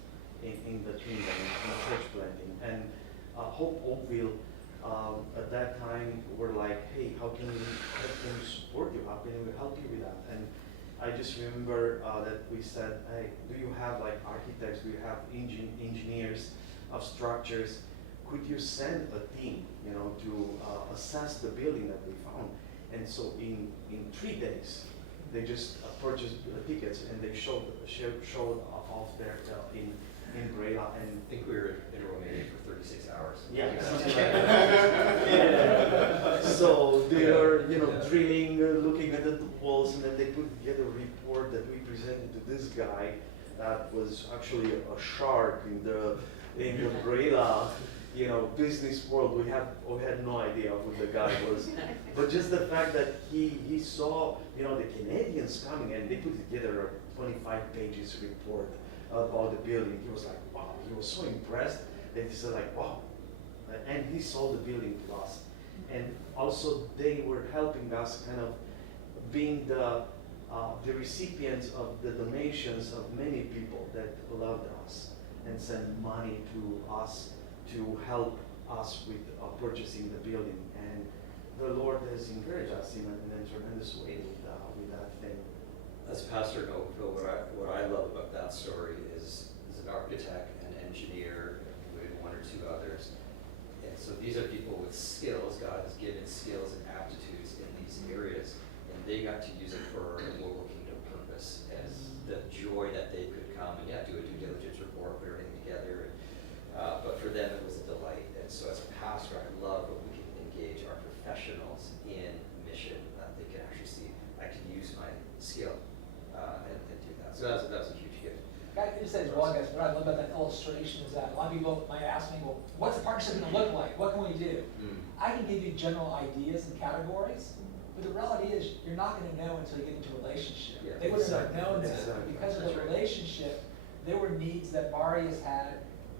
in the kingdom, in church planting. And Hope Oakville, at that time, were like, hey, how can we support you? How can we help you with that? And I just remember that we said, hey, do you have like architects? Do you have engineers of structures? Could you send a team, to assess the building that we found? And so in 3 days, they just purchased tickets, and they showed off there in Brela. And I think we were in Romania for 36 hours. yeah, something like that. So they are, drilling, looking at the walls, and then they put together a report that we presented to this guy that was actually a shark in the Brela, business world. We had no idea who the guy was, but just the fact that he saw, the Canadians coming, and they put together a 25 pages report about the building. He was like, wow, he was so impressed that he said like, wow. And he sold the building to us. And also they were helping us kind of being the recipients of the donations of many people that loved us and sent money to us to help us with purchasing the building. And the Lord has encouraged us in a tremendous way with that thing. As pastor in Oakville, what I love about that story is an architect, an engineer, maybe 1 or 2 others. And so these are people with skills. God has given skills and aptitudes in these areas, and they got to use it for a global kingdom purpose. As the joy that they could come and do a due diligence report, put everything together. But for them, it was a delight. And so as a pastor, I love when we can engage our professionals in mission, that they can actually see, I can use my skill and do that. So that was a huge gift. I just said as well, guys, what I love about that illustration is that a lot of people might ask me, well, what's the partnership partnership going to look like? What can we do? Mm. I can give you general ideas and categories, but the reality is you're not going to know until you get into a relationship. Yeah, They would have exactly, known that exactly. because of That's the right. relationship, there were needs that Marius had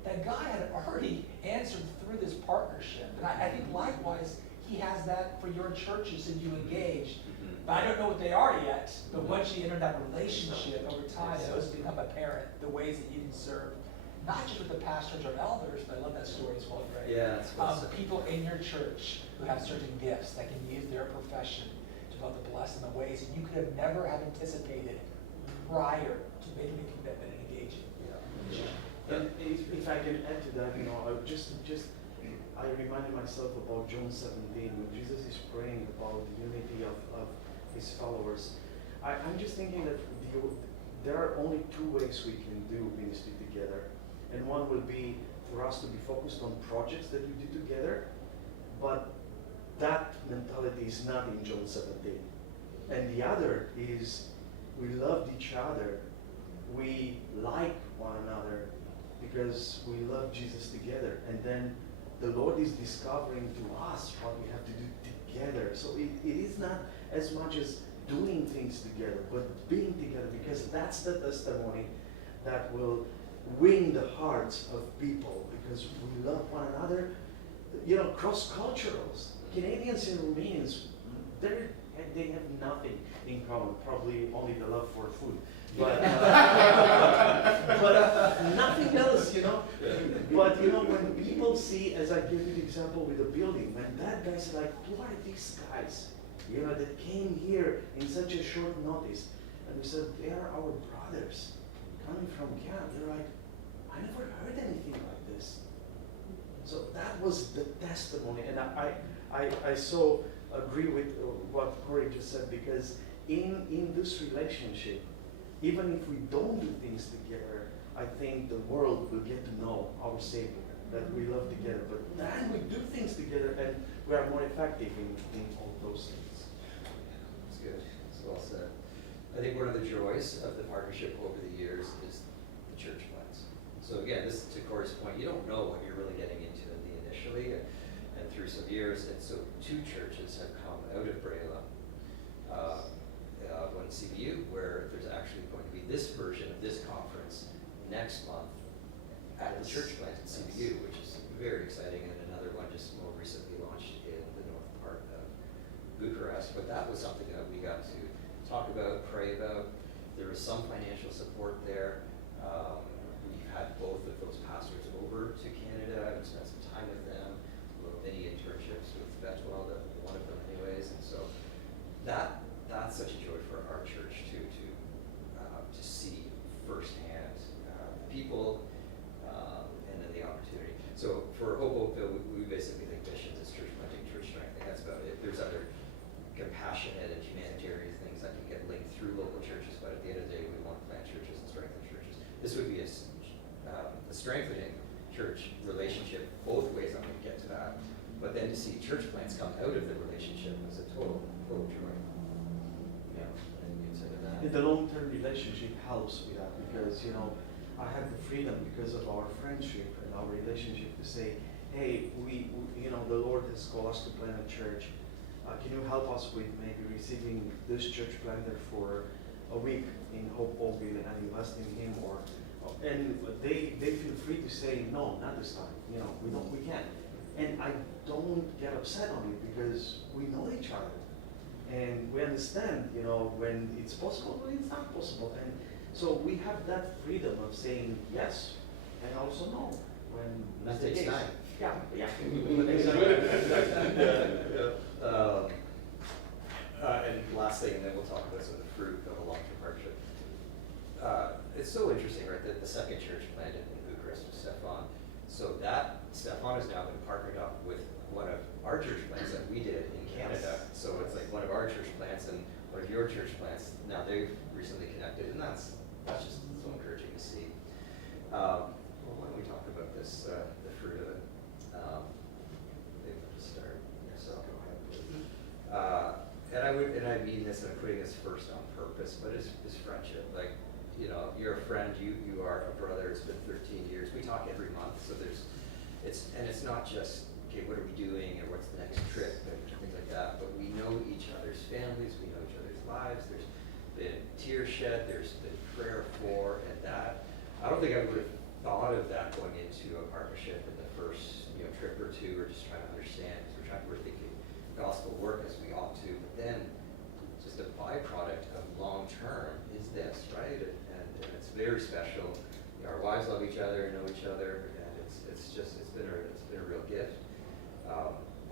that God had already answered through this partnership. And I think likewise, he has that for your churches that you engage. Mhm. But I don't know what they are yet, but once you enter that relationship over time, those become apparent, the ways that you can serve, not just with the pastors or elders, but I love that story as well, Greg. Yeah, that's well said. People in your church who have certain gifts that can use their profession to be able to bless in the ways that you could have never have anticipated prior to making a commitment and engaging. Yeah. And if I can add to that, I reminded myself about John 17, when Jesus is praying about the unity of his followers. I'm just thinking that there are only two ways we can do ministry together. And one will be for us to be focused on projects that we do together, but that mentality is not in John 17. And the other is we loved each other, we like one another because we love Jesus together. And then the Lord is discovering to us what we have to do together. So it is not as much as doing things together, but being together, because that's the testimony that will win the hearts of people, because we love one another. You know, cross-culturals, Canadians and Romanians, they have nothing in common, probably only the love for food. But, but nothing else, you know. But you know, when people see, as I gave you the example with the building, when that guy's like, who are these guys, you know, that came here in such a short notice? And we said, they are our brothers coming from Canada. They're like, I never heard anything like this. So that was the testimony, and I so agree with what Corey just said, because in this relationship, even if we don't do things together, I think the world will get to know our Savior, that we love together. But then we do things together, and we are more effective in all those things. That's good. That's well said. I think one of the joys of the partnership over the years is the church plants. So again, this to Corey's point, you don't know what you're really getting into initially, and through some years, and so two churches have come out of Brela. One CBU, where there's actually going to be this version of this conference next month at the church plant at CBU, which is very exciting, and another one just more recently launched in the north part of Bucharest. But that was something that we got to talk about, pray about. There was some financial support there. We've had both of those pastors over to Canada and spent some time with them, little mini internships with Betwell, one of them anyways, and so that's such a joy for our church to see firsthand people and then the opportunity. So for Hope Oakville, we basically think missions is church planting, church strengthening. That's about it. There's other compassionate and humanitarian things that can get linked through local churches, but at the end of the day, we want to plant churches and strengthen churches. This would be a strengthening church relationship both ways. I'm going to get to that, but then to see church plants come out of the relationship is a total joy. Yeah, and consider that. And the long-term relationship helps with that, because you know, I have the freedom because of our friendship and our relationship to say, hey, we you know, the Lord has called us to plant a church. Can you help us with maybe receiving this church planter for a week in Hope Oakville and invest in him, and they feel free to say no, not this time. You know, we can't. And I don't get upset on it, because we know each other. And we understand, you know, when it's possible, when it's not possible. And so we have that freedom of saying yes and also no when That that's the takes case. time. Yeah. And last thing, and then we'll talk about some of the fruit of a long-term partnership. It's so interesting, right, that the second church planted in Bucharest was Stefan. So that Stefan has now been partnered up with one of our church plants that we did in Canada. So it's like one of our church plants and one of your church plants. Now they've recently connected, and that's just so encouraging to see. Well, why don't we talk about this, the fruit of it? Maybe I'll just start. So go ahead. And I mean this, and I'm putting this first on purpose, but it's friendship. Like, you know, you're a friend, you are a brother. It's been 13 years. We talk every month, so there's it's not just, okay, what are we doing, or what's the next trip, and things like that, but we know each other's families, we know each other's lives, there's been tears shed, there's been prayer for, and that, I don't think I would have thought of that going into a partnership in the first, trip or two, or just trying to understand, because we're thinking gospel work as we ought to, but then just a byproduct of long term is this, right? And it's very special. Our wives love each other, know each other, and it's been a real gift.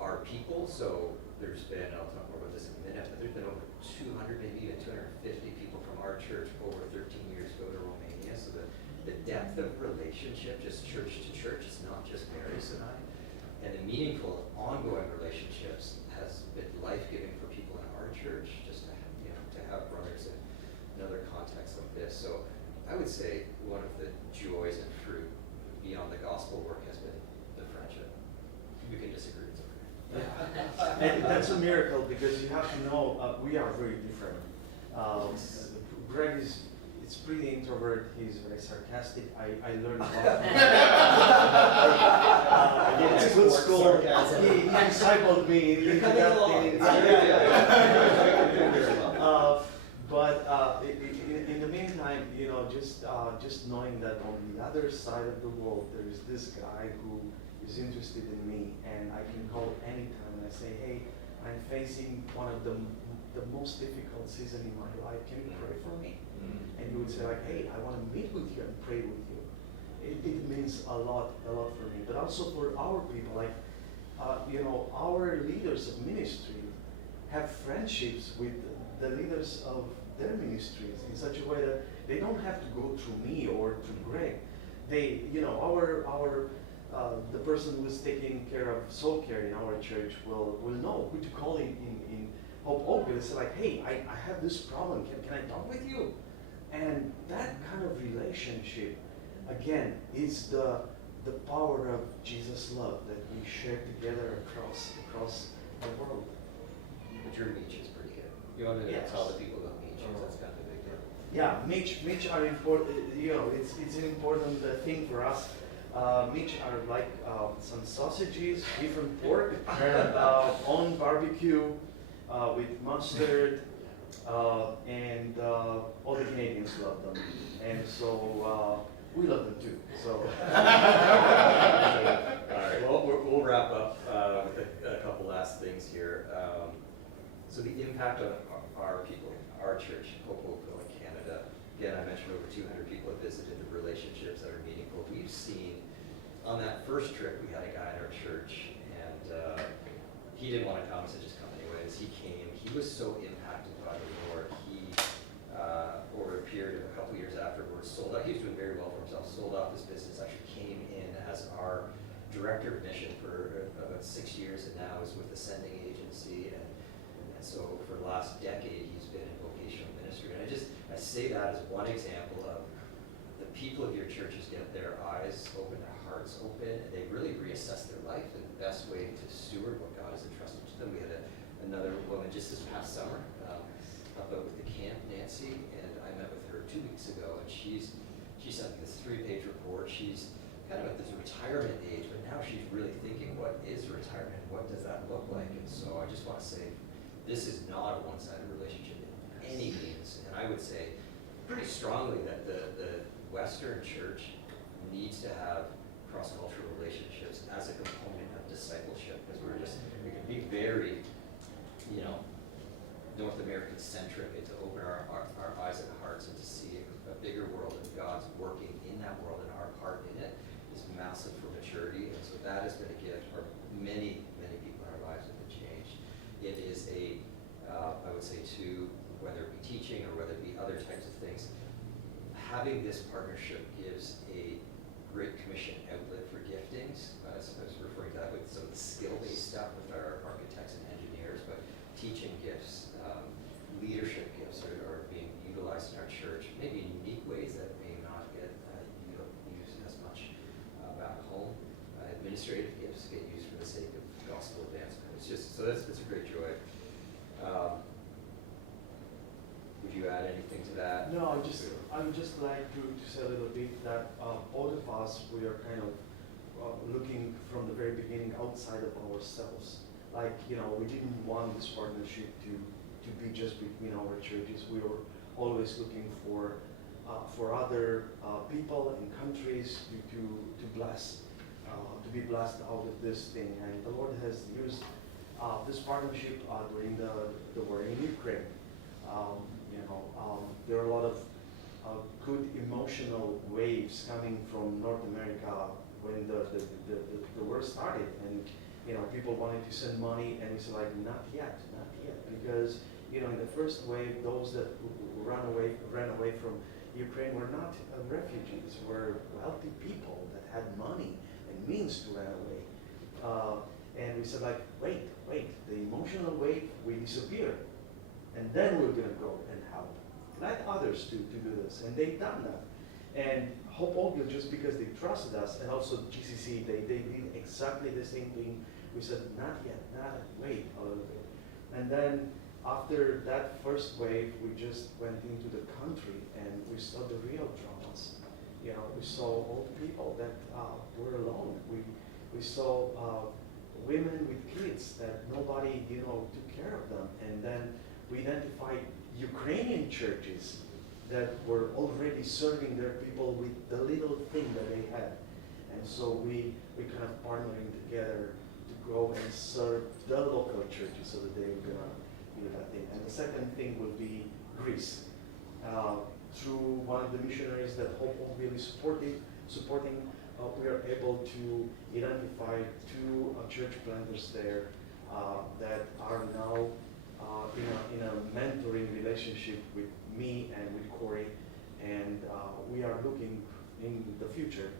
Our people, so there's been, I'll talk more about this in a minute, but there's been over 200, maybe even 250 people from our church over 13 years go to Romania. So the depth of relationship, just church to church, it's not just Marius and I. And the meaningful, ongoing relationships has been life-giving for people in our church, just to have brothers in other contexts like this. So I would say one of the joys and fruit beyond the gospel work has been the friendship. You can disagree, it's okay. And that's a miracle, because you have to know we are very different. Greg it's pretty introvert. He's very sarcastic. I learned about him. It's a good school. He discipled me into that. But in the meantime, just knowing that on the other side of the world there is this guy who is interested in me, and I can call anytime and I say, hey, I'm facing one of the most difficult season in my life. Can you pray for me? And you would say like, hey, I want to meet with you and pray with you. It means a lot for me. But also for our people, like, our leaders of ministry have friendships with the leaders of their ministries in such a way that they don't have to go through me or through Greg. They, the person who is taking care of soul care in our church will know who to call in Hope because it's like, hey, I have this problem. Can I talk with you? And that kind of relationship, again, is the power of Jesus' love that we share together across the world. But your Meech is pretty good. You want to tell the people about Meech, because that's kind of a big deal. Yeah, Meech are important. It's an important thing for us. Meech are like some sausages, different pork, on barbecue with mustard, and all the Canadians love them, and so we love them too. So. All right. Well, we'll wrap up with a couple last things here. So the impact on our people, our church, Hopeville in Canada. Again, I mentioned over 200 people have visited, the relationships that are meaningful. We've seen, on that first trip, we had a guy in our church, and he didn't want to come, so just come anyways. He came. He was so impacted by the Lord. He, over a period of a couple years afterwards, sold out. He was doing very well for himself, sold off his business, actually came in as our director of mission for about 6 years, and now is with the Sending Agency. And so for the last decade, he's been in vocational ministry. And I say that as one example of the people of your churches get their eyes open, their hearts open, and they really reassess their life in the best way to steward what God has entrusted to them. We had another woman just this past summer up with the camp, Nancy, and I met with her 2 weeks ago, and she sent me this 3-page report. She's kind of at this retirement age, but now she's really thinking, what is retirement? What does that look like? And so I just want to say, this is not a one-sided relationship in any means, and I would say pretty strongly that the Western church needs to have cross-cultural relationships as a component of discipleship, because we can be very, North American centric, and to open our eyes and hearts and to see a bigger world and God's working in that world, and our part in it is massive for maturity. And so that has been a gift for many, many people in our lives have been changed. It is I would say too, whether it be teaching or whether it be other types of things, having this partnership gives a Great Commission outlet for giftings. I was referring to that with some of the skill-based stuff with our architects and engineers, but teaching gifts, leadership gifts are being utilized in our church, maybe in unique ways that may not get used as much back home. Administrative gifts get used for the sake of gospel advancement. It's a great joy. Would you add anything to that? No, I would just like to say a little bit that both of us, we are kind of looking from the very beginning outside of ourselves. Like, we didn't want this partnership to be just between our churches. We were always looking for other people and countries to bless, to be blessed out of this thing. And the Lord has used this partnership during the war in Ukraine. There are a lot of good emotional waves coming from North America when the war started, and people wanted to send money, and it's like not yet, because in the first wave, those that ran away from Ukraine were not refugees, were wealthy people that had money and means to run away. And we said like, wait, the emotional wave will disappear, and then we're gonna go and help. Let others to do this, and they've done that. And Hope Oakville, just because they trusted us, and also GCC, they did exactly the same thing. We said, not yet, wait a little bit. And then after that first wave, we just went into the country and we saw the real dramas. We saw old people that were alone. We saw women with kids that nobody, took care of them. And then we identified Ukrainian churches that were already serving their people with the little thing that they had. And so we kind of partnering together to go and serve the local churches so that they were gonna do that thing. And the second thing will be Greece. Through one of the missionaries that Hope Oakville is supporting, we are able to identify 2 church planters there that are now in a mentoring relationship with me and with Corey, and we are looking in the future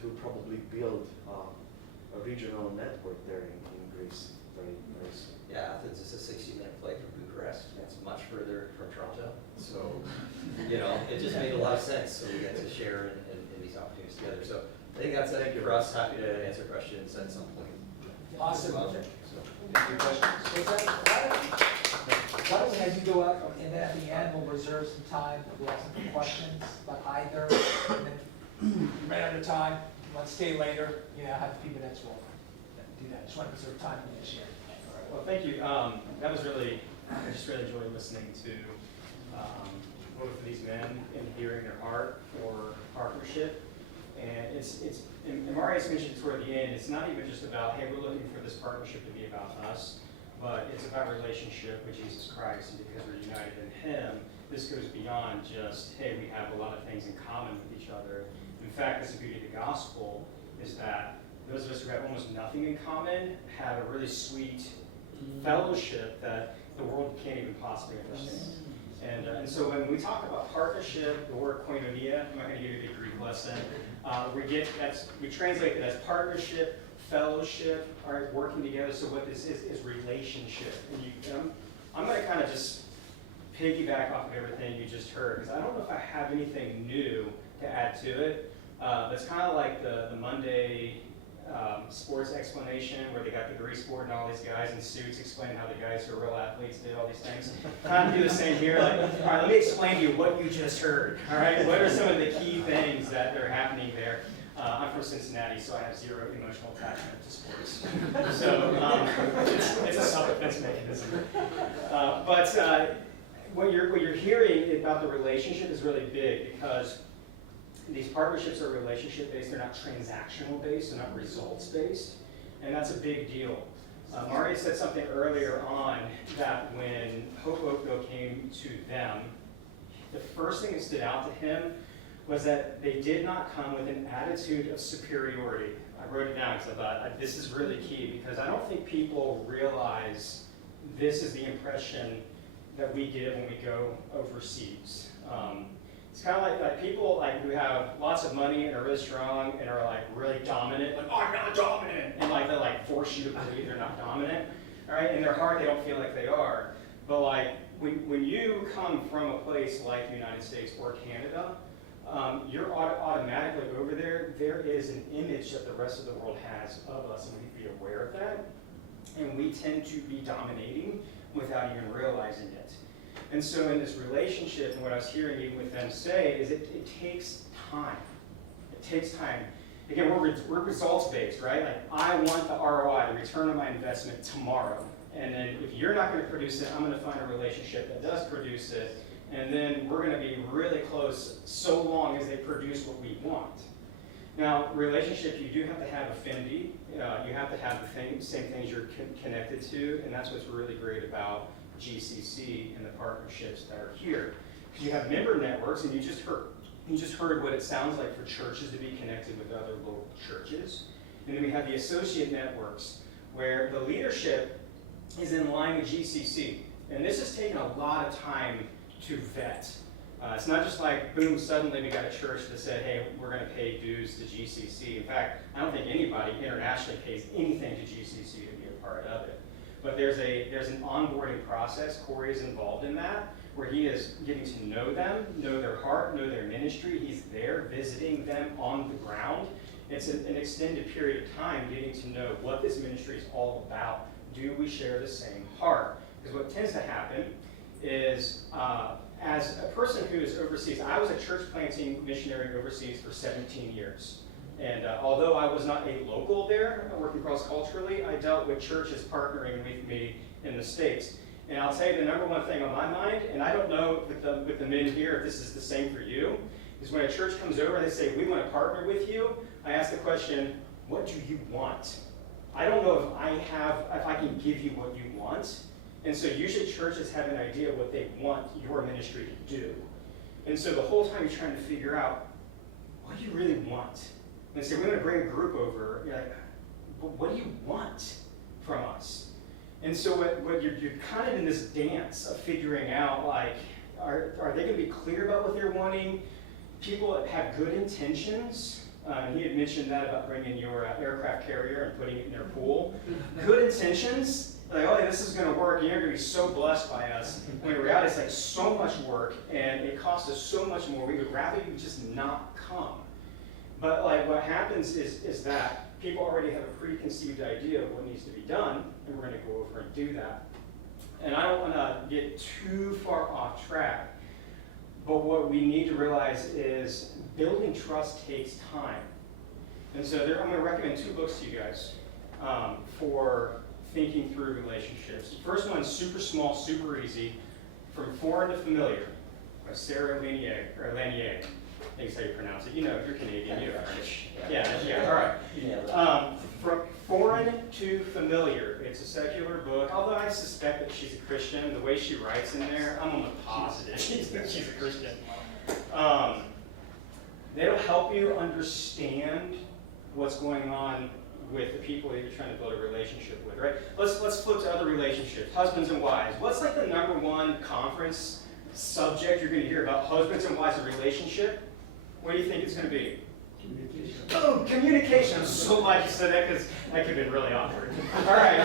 to probably build a regional network there in Greece very soon. Yeah, Athens is a 60-minute flight from Bucharest. It's much further from Toronto. So, it just made a lot of sense. So we get to share in these opportunities together. So I think that's it for us. Happy to answer questions at some point. Awesome. So, Any questions? Why don't we have you go out, and then at the end, we'll reserve some time. We'll have some questions about either. And then you ran out of time. You want to stay later, have a few minutes, we'll do that. Just want to reserve time for this year. Well, thank you. That was I just really enjoyed listening to both of these men and hearing their heart for partnership. And and Marius mentioned toward the end, it's not even just about, hey, we're looking for this partnership to be about us, but it's about relationship with Jesus Christ, and because we're united in Him, this goes beyond just, hey, we have a lot of things in common with each other. In fact, that's the beauty of the gospel, is that those of us who have almost nothing in common have a really sweet fellowship that the world can't even possibly understand. And so when we talk about partnership, the word koinonia, I'm not going to give you a big Greek lesson, we translate it as partnership, fellowship, all right, working together. So what this is relationship. And I'm going to kind of just piggyback off of everything you just heard, because I don't know if I have anything new to add to it. It's kind of like the Monday sports explanation where they got the grease board and all these guys in suits explaining how the guys who are real athletes did all these things. Kind of do the same here. Like, all right, let me explain to you what you just heard. All right, what are some of the key things that are happening there? I'm from Cincinnati, so I have zero emotional attachment to sports. So it's a self-defense mechanism. But what you're hearing about the relationship is really big, because these partnerships are relationship-based. They're not transactional-based. They're not results-based. And that's a big deal. Mario said something earlier on that when Hope Oakville came to them, the first thing that stood out to him was that they did not come with an attitude of superiority. I wrote it down because I thought this is really key, because I don't think people realize this is the impression that we get when we go overseas. It's kind of like people who have lots of money and are really strong and are really dominant, like, oh, I'm not dominant, and they force you to believe they're not dominant, all right? In their heart, they don't feel like they are. But when you come from a place like the United States or Canada, you're automatically over there. There is an image that the rest of the world has of us, and we need to be aware of that. And we tend to be dominating without even realizing it. And so in this relationship, and what I was hearing even with them say, is it takes time. It takes time. again, we're results based, right? Like I want the ROI, the return on my investment tomorrow. And then if you're not going to produce it, I'm going to find a relationship that does produce it. And then we're going to be really close so long as they produce what we want. Now, relationship, you do have to have affinity. You have to have the same things you're connected to. And that's what's really great about GCC and the partnerships that are here. Because you have member networks, and you just heard what it sounds like for churches to be connected with other local churches. And then we have the associate networks, where the leadership is in line with GCC. And this has taken a lot of time to vet. It's not just like, boom, suddenly we got a church that said, hey, we're going to pay dues to GCC. In fact, I don't think anybody internationally pays anything to GCC to be a part of it. But there's an onboarding process. Corey is involved in that, where he is getting to know them, know their heart, know their ministry. He's there visiting them on the ground. It's an extended period of time getting to know what this ministry is all about. Do we share the same heart? Because what tends to happen is, as a person who is overseas, I was a church planting missionary overseas for 17 years. And although I was not a local there, working cross-culturally, I dealt with churches partnering with me in the States. And I'll tell you the number one thing on my mind, and I don't know with the men here if this is the same for you, is when a church comes over and they say, we want to partner with you, I ask the question, what do you want? I don't know if I can give you what you want. And so usually churches have an idea of what they want your ministry to do. And so the whole time you're trying to figure out, what do you really want? And they say, we're going to bring a group over. You're like, but what do you want from us? And so what you're kind of in this dance of figuring out, like, are they going to be clear about what they're wanting? People that have good intentions. He had mentioned that about bringing your aircraft carrier and putting it in their pool. Good intentions. Like, oh, this is going to work, and you're going to be so blessed by us. When in reality, it's like so much work, and it costs us so much more. We would rather you just not come. But like, what happens is that people already have a preconceived idea of what needs to be done, and we're going to go over and do that. And I don't want to get too far off track, but what we need to realize is building trust takes time. And so I'm going to recommend 2 books to you guys for thinking through relationships. The first one is super small, super easy, From Foreign to Familiar by Sarah Lanier. I think is how you pronounce it. You know, if you're Canadian, you know French. Yeah, all right. From Foreign to Familiar. It's a secular book, although I suspect that she's a Christian. The way she writes in there, I'm almost positive she's a Christian. That'll help you understand what's going on with the people that you're trying to build a relationship with, right? Let's flip to other relationships, husbands and wives. What's like the #1 conference subject you're going to hear about husbands and wives in relationship? What do you think it's going to be? Communication. Oh, communication. I'm so glad you said that because that could have been really awkward. All right,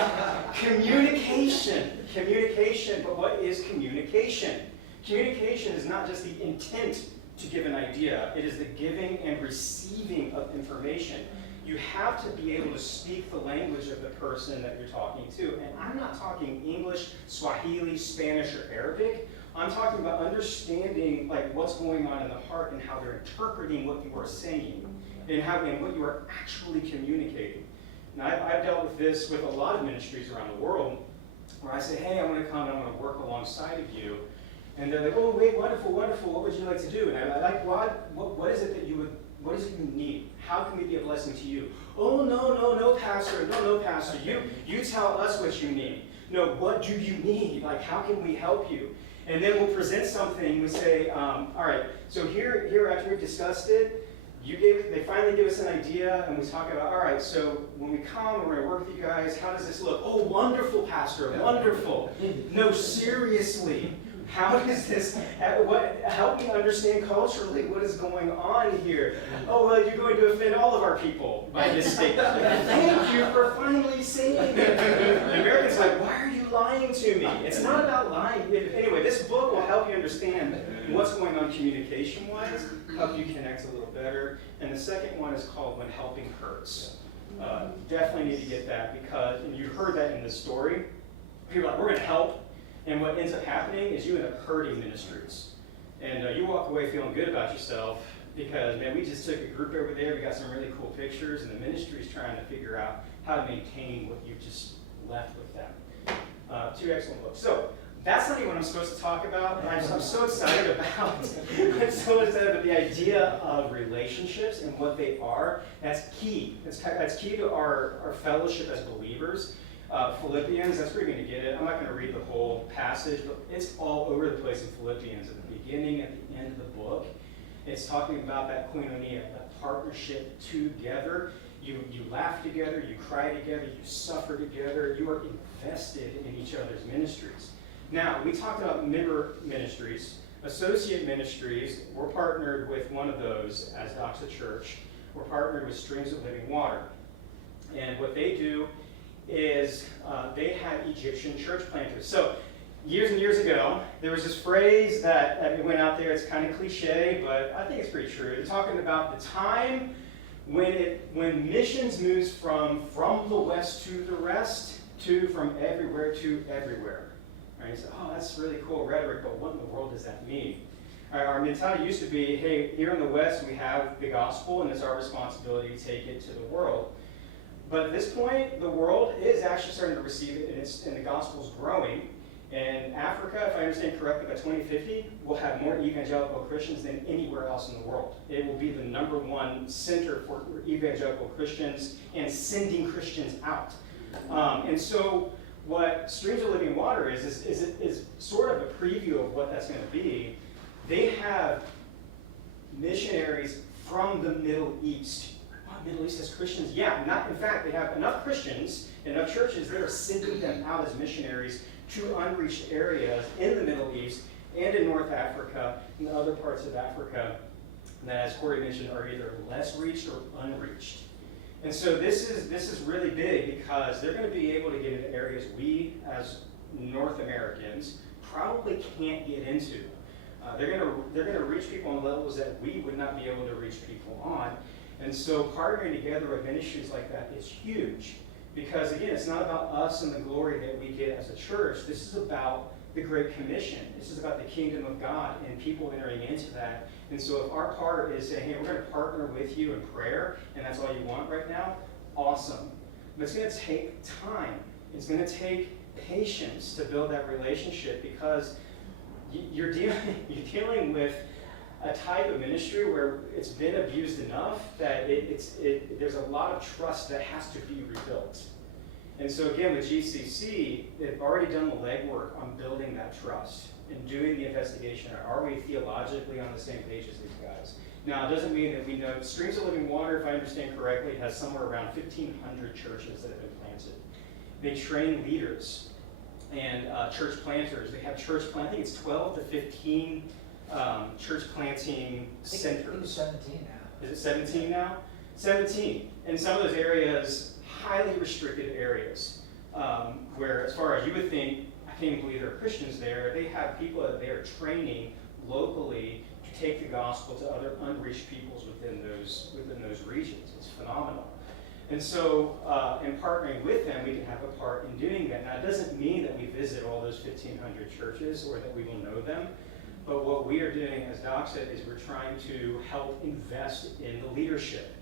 communication. Communication, but what is communication? Communication is not just the intent to give an idea. It is the giving and receiving of information. You have to be able to speak the language of the person that you're talking to. And I'm not talking English, Swahili, Spanish, or Arabic. I'm talking about understanding like what's going on in the heart and how they're interpreting what you are saying and what you are actually communicating. And I've dealt with this with a lot of ministries around the world where I say, hey, I want to come and I want to work alongside of you. And they're like, oh, wait, wonderful, wonderful. What would you like to do? And I'm like, what is it that what is it you need? How can we be a blessing to you? Oh, no, Pastor. No, Pastor. You tell us what you need. No, what do you need? Like, how can we help you? And then we'll present something. We say, all right, so here after we've discussed it, they finally give us an idea, and we talk about, all right, so when we come, we're going to work with you guys. How does this look? Oh, wonderful, Pastor, wonderful. No, seriously. How does this, help me understand culturally what is going on here? Oh, well, you're going to offend all of our people by this statement. Thank you for finally saying it. The American's like, why are you lying to me? It's not about lying. Anyway, this book will help you understand what's going on communication-wise, help you connect a little better. And the second one is called When Helping Hurts. Definitely need to get that because, and you heard that in the story, people are like, we're going to help. And what ends up happening is you end up hurting ministries. And you walk away feeling good about yourself, because, man, we just took a group over there, we got some really cool pictures, and the ministry is trying to figure out how to maintain what you just left with them. Two excellent books. So that's not even what I'm supposed to talk about. I'm so excited about the idea of relationships and what they are. That's key. That's key to our fellowship as believers. Philippians, that's where you're going to get it. I'm not going to read the whole passage, but it's all over the place in Philippians, at the beginning, at the end of the book. It's talking about that koinonia, that partnership together. You laugh together, you cry together, you suffer together, you are invested in each other's ministries. Now, we talked about member ministries, associate ministries. We're partnered with one of those as Doxa Church. We're partnered with Streams of Living Water. And what they do is they have Egyptian church planters. So years and years ago, there was this phrase that went out there. It's kind of cliche, but I think it's pretty true. They're talking about the time when missions moves from the west to the rest to from everywhere to everywhere. Right? So, oh, that's really cool rhetoric, but what in the world does that mean? Our mentality used to be, hey, here in the West we have the gospel, and it's our responsibility to take it to the world. But at this point, the world is actually starting to receive it, and the gospel's growing. And Africa, if I understand correctly, by 2050, will have more evangelical Christians than anywhere else in the world. It will be the #1 center for evangelical Christians and sending Christians out. And so what Streams of Living Water is sort of a preview of what that's going to be. They have missionaries from the Middle East. Wow, Middle East has Christians? Yeah, in fact, they have enough Christians, enough churches, they are sending them out as missionaries to unreached areas in the Middle East and in North Africa and other parts of Africa that, as Corey mentioned, are either less reached or unreached. And so this is really big because they're going to be able to get into areas we, as North Americans, probably can't get into. They're going to reach people on levels that we would not be able to reach people on. And so partnering together with ministries like that is huge. Because again, it's not about us and the glory that we get as a church. This is about the Great Commission. This is about the kingdom of God and people entering into that. And so if our part is saying, hey, we're going to partner with you in prayer, and that's all you want right now, awesome. But it's going to take time. It's going to take patience to build that relationship, because you're dealing with a type of ministry where it's been abused enough that there's a lot of trust that has to be rebuilt. And so again, with GCC, they've already done the legwork on building that trust and doing the investigation. Are we theologically on the same page as these guys? Now, it doesn't mean that we know. Streams of Living Water, if I understand correctly, has somewhere around 1,500 churches that have been planted. They train leaders and church planters. They have church planting. I think it's 12 to 15 church planting centers. I think it's 17 now. Is it 17 now? 17. In some of those areas, highly restricted areas, where, as far as you would think, I can't even believe there are Christians there. They have people that they are training locally to take the gospel to other unreached peoples within those regions. It's phenomenal. And so, in partnering with them, we can have a part in doing that. Now, it doesn't mean that we visit all those 1,500 churches or that we will know them. But what we are doing as Doxa is we're trying to help invest in the leadership.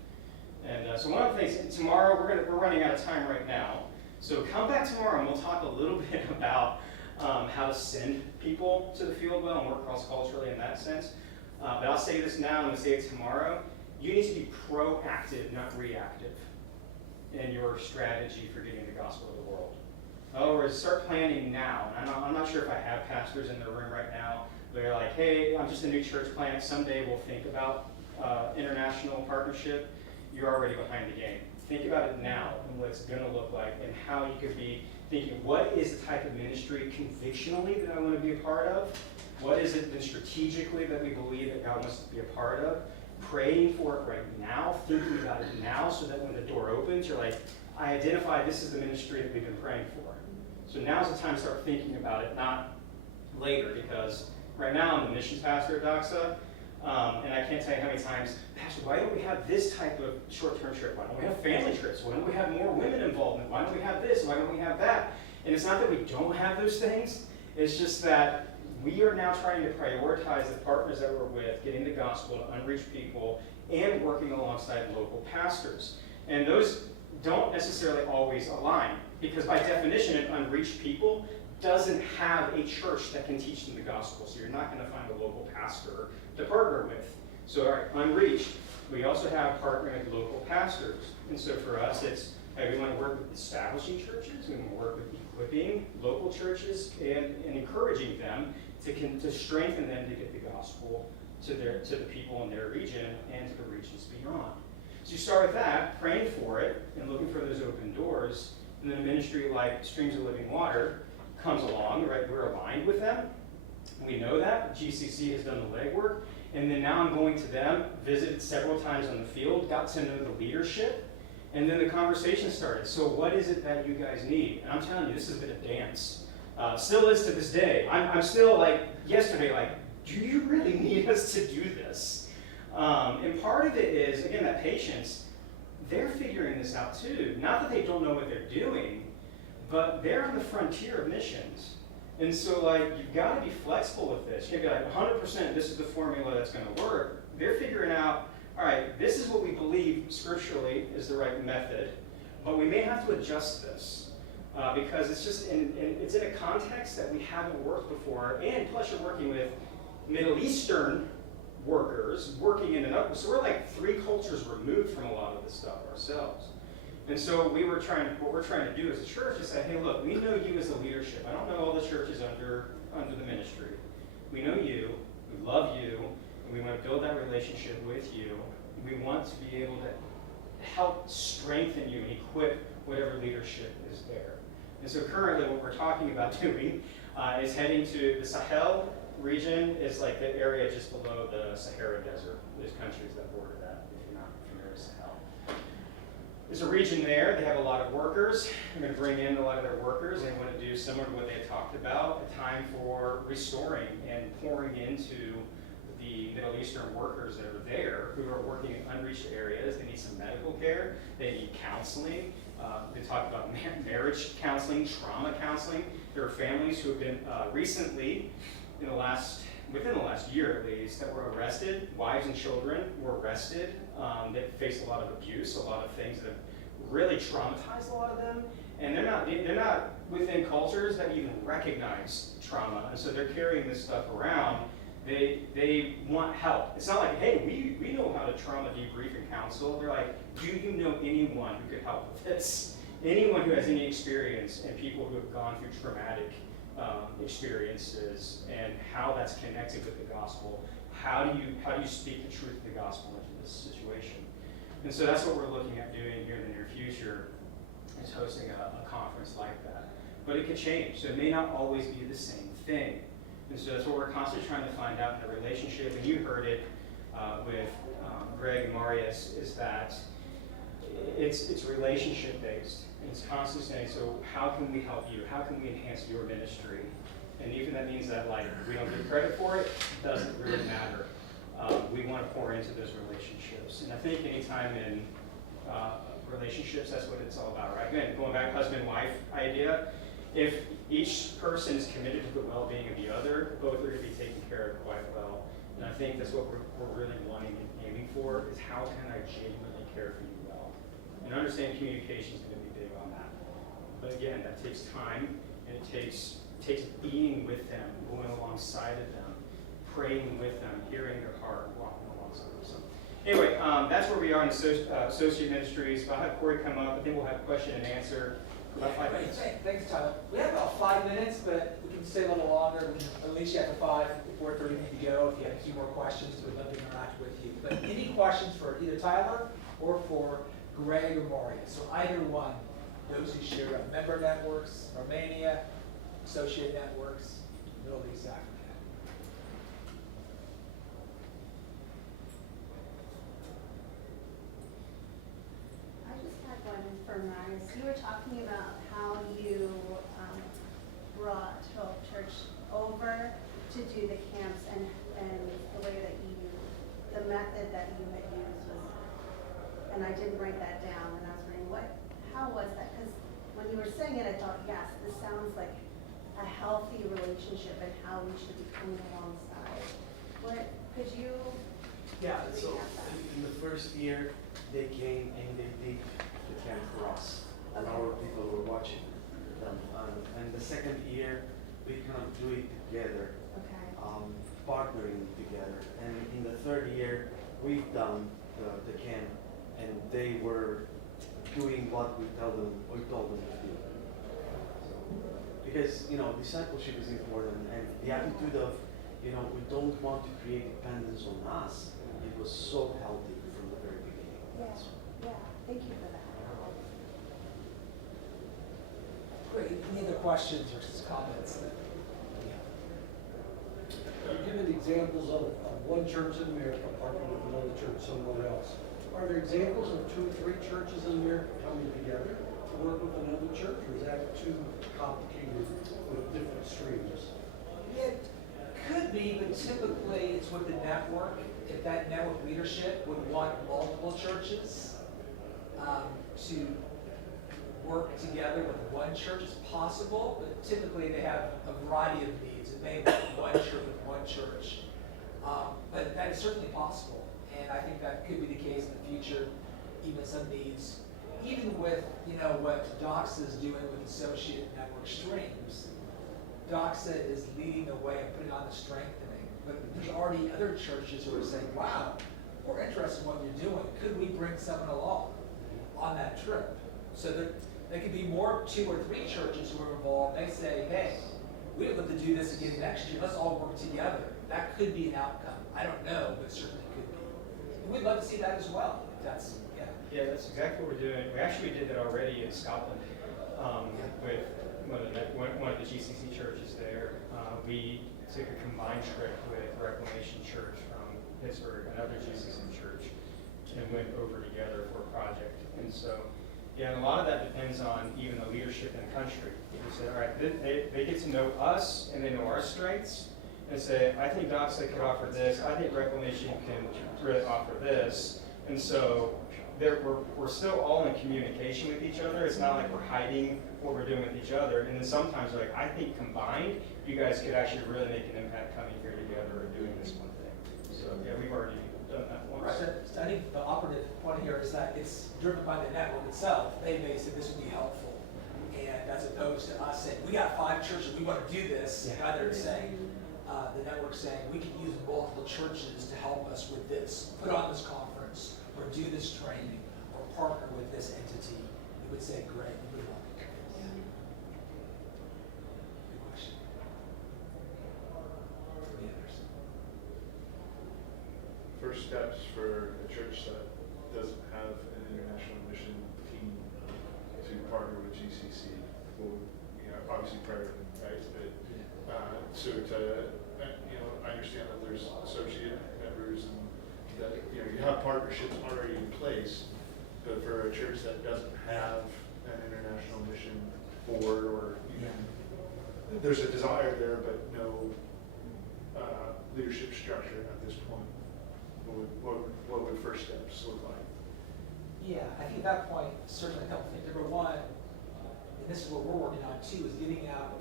And so one of the things, tomorrow, we're running out of time right now. So come back tomorrow and we'll talk a little bit about how to send people to the field well and work cross-culturally in that sense. But I'll say this now and I'm going to say it tomorrow. You need to be proactive, not reactive, in your strategy for getting the gospel to the world. In other words, start planning now. And I'm not sure if I have pastors in the room right now. They're like, hey, I'm just a new church plant. Someday we'll think about international partnership. You're already behind the game. Think about it now and what it's going to look like and how you could be thinking, what is the type of ministry convictionally that I want to be a part of? What is it then strategically that we believe that God wants to be a part of? Praying for it right now, thinking about it now, so that when the door opens, you're like, I identify this is the ministry that we've been praying for. So now's the time to start thinking about it, not later, because right now I'm the missions pastor at Doxa, and I can't tell you how many times, Pastor, why don't we have this type of short-term trip? Why don't we have family trips? Why don't we have more women involvement? Why don't we have this? Why don't we have that? And it's not that we don't have those things, it's just that we are now trying to prioritize the partners that we're with, getting the gospel to unreached people, and working alongside local pastors. And those don't necessarily always align, because by definition, an unreached people doesn't have a church that can teach them the gospel. So you're not going to find a local pastor to partner with. So all right, unreached. We also have partnering with local pastors. And so for us, it's, hey, we want to work with establishing churches. We want to work with equipping local churches and encouraging them to strengthen them to get the gospel to the people in their region and to the regions beyond. So you start with that, praying for it, and looking for those open doors. And then a ministry like Streams of Living Water comes along, right? We're aligned with them. We know that. GCC has done the legwork. And then now I'm going to them, visited several times on the field, got to know the leadership, and then the conversation started. So what is it that you guys need? And I'm telling you, this has been a dance. Still is to this day. I'm still like, yesterday, like, do you really need us to do this? And part of it is, again, that patience, they're figuring this out too. Not that they don't know what they're doing, but they're on the frontier of missions. And so, like, you've got to be flexible with this. You can't be like, 100% this is the formula that's going to work. They're figuring out, all right, this is what we believe scripturally is the right method, but we may have to adjust this because it's just it's in a context that we haven't worked before, and plus you're working with Middle Eastern workers working in another. So we're like 3 cultures removed from a lot of this stuff ourselves. And so what we're trying to do as a church is say, hey, look, we know you as the leadership. I don't know all the churches under the ministry. We know you, we love you, and we want to build that relationship with you. We want to be able to help strengthen you and equip whatever leadership is there. And so currently what we're talking about doing is heading to the Sahel region, is like the area just below the Sahara Desert. There's countries that border that, if you're not familiar with Sahel. There's a region there, they have a lot of workers. They're going to bring in a lot of their workers. They want to do similar to what they had talked about, a time for restoring and pouring into the Middle Eastern workers that are there who are working in unreached areas. They need some medical care, they need counseling. They talk about marriage counseling, trauma counseling. There are families who have been recently, within the last year at least, that were arrested. Wives and children were arrested. They faced a lot of abuse, a lot of things that have really traumatized a lot of them. And they're not within cultures that even recognize trauma, and so they're carrying this stuff around. They want help. It's not like, hey, we know how to trauma debrief and counsel. They're like, do you know anyone who could help with this? Anyone who has any experience, and people who have gone through traumatic experiences and how that's connected with the gospel. How do you speak the truth of the gospel into this situation? And so that's what we're looking at doing here in the near future, is hosting a conference like that. But it could change, so it may not always be the same thing. And so that's what we're constantly trying to find out in the relationship. And you heard it with Greg and Marius, is that it's relationship based. And it's constantly saying, so how can we help you? How can we enhance your ministry? And even that means that, like, we don't get credit for it, doesn't really matter. We want to pour into those relationships. And I think anytime in relationships, that's what it's all about, right? Again, going back husband-wife idea, if each person is committed to the well-being of the other, both are going to be taken care of quite well. And I think that's what we're really wanting and aiming for, is how can I genuinely care for you well? And understand communication is going to be big on that. But again, that takes time, and it takes being with them, going alongside of them, praying with them, hearing their heart, walking alongside of them. Anyway, that's where we are in associate ministries. I'll have Corey come up. I think we'll have question and answer for about 5 minutes. Thanks, Tyler. We have about 5 minutes, but we can stay a little longer. We can unleash you after 5, 4:30 we need to go. If you have a few more questions, we'd love to interact with you. But any questions for either Tyler or for Greg or Marius? So either one, those who share member networks, Romania, associate networks, Middle East, Africa. I just had one for Marius. You were talking about how you brought Hope Church over to do the camps, and the way that the method that you had used was, and I didn't write that down, and I was wondering how was that? Because when you were saying it, I thought, yes, this sounds like a healthy relationship and how we should be coming alongside. What, could you? Yeah, so recap that? in the first year, they came and they did the camp for us, and our people were watching. And the second year, we kind of do it together, Okay. partnering together. And in the third year, we've done the camp, and they were doing what we told them to do. Because, discipleship is important, and the attitude of, we don't want to create dependence on us, it was so healthy from the very beginning. Yeah, thank you for that. Great, any other questions or comments? You're giving examples of one church in America partnering with another church somewhere else. Are there examples of 2 or 3 churches in America coming together to work with another church, or is that too complicated with different streams? It could be, but typically it's with the network. If that network leadership would want multiple churches to work together with one church, it's possible, but typically they have a variety of needs. It may be one church with one church. But that is certainly possible. And I think that could be the case in the future, even some needs. Even with, what DOXA is doing with Associate Network Streams, DOXA is leading the way and putting on the strengthening. But there's already other churches who are saying, wow, we're interested in what you're doing. Could we bring someone along on that trip? So there could be more 2 or 3 churches who are involved. They say, hey, we'd love to do this again next year. Let's all work together. That could be an outcome. I don't know, but certainly could be. And we'd love to see that as well. Yeah, that's exactly what we're doing. We actually did that already in Scotland with one of the GCC churches there. We took a combined trip with Reclamation Church from Pittsburgh, another GCC church, and went over together for a project. And so, yeah, and a lot of that depends on even the leadership in the country. You say, all right, they get to know us and they know our strengths, and say, I think DOXA could offer this. I think Reclamation can really offer this. And so we're still all in communication with each other. It's not like we're hiding what we're doing with each other. And then sometimes we're like, I think combined, you guys could actually really make an impact coming here together and doing this one thing. So yeah, we've already done that once. Right. So I think the operative point here is that it's driven by the network itself. They may say this would be helpful. And as opposed to us saying, we got 5 churches, we want to do this. Yeah. Rather than saying, the network saying, we can use multiple churches to help us with this. Put on this conference, or do this training, or partner with this entity. We would say, great, we love it. Good question. Any others? First steps for a church that doesn't have an international mission team to partner with GCC. Well, obviously prayer, right? But so to, I understand that there's associate members and that you have partnerships already in place. But for a church that doesn't have an international mission board, or there's a desire there, but no leadership structure at this point. What would first steps look like? Yeah, I think at that point, certainly a couple things. Number one, and this is what we're working on too, is getting out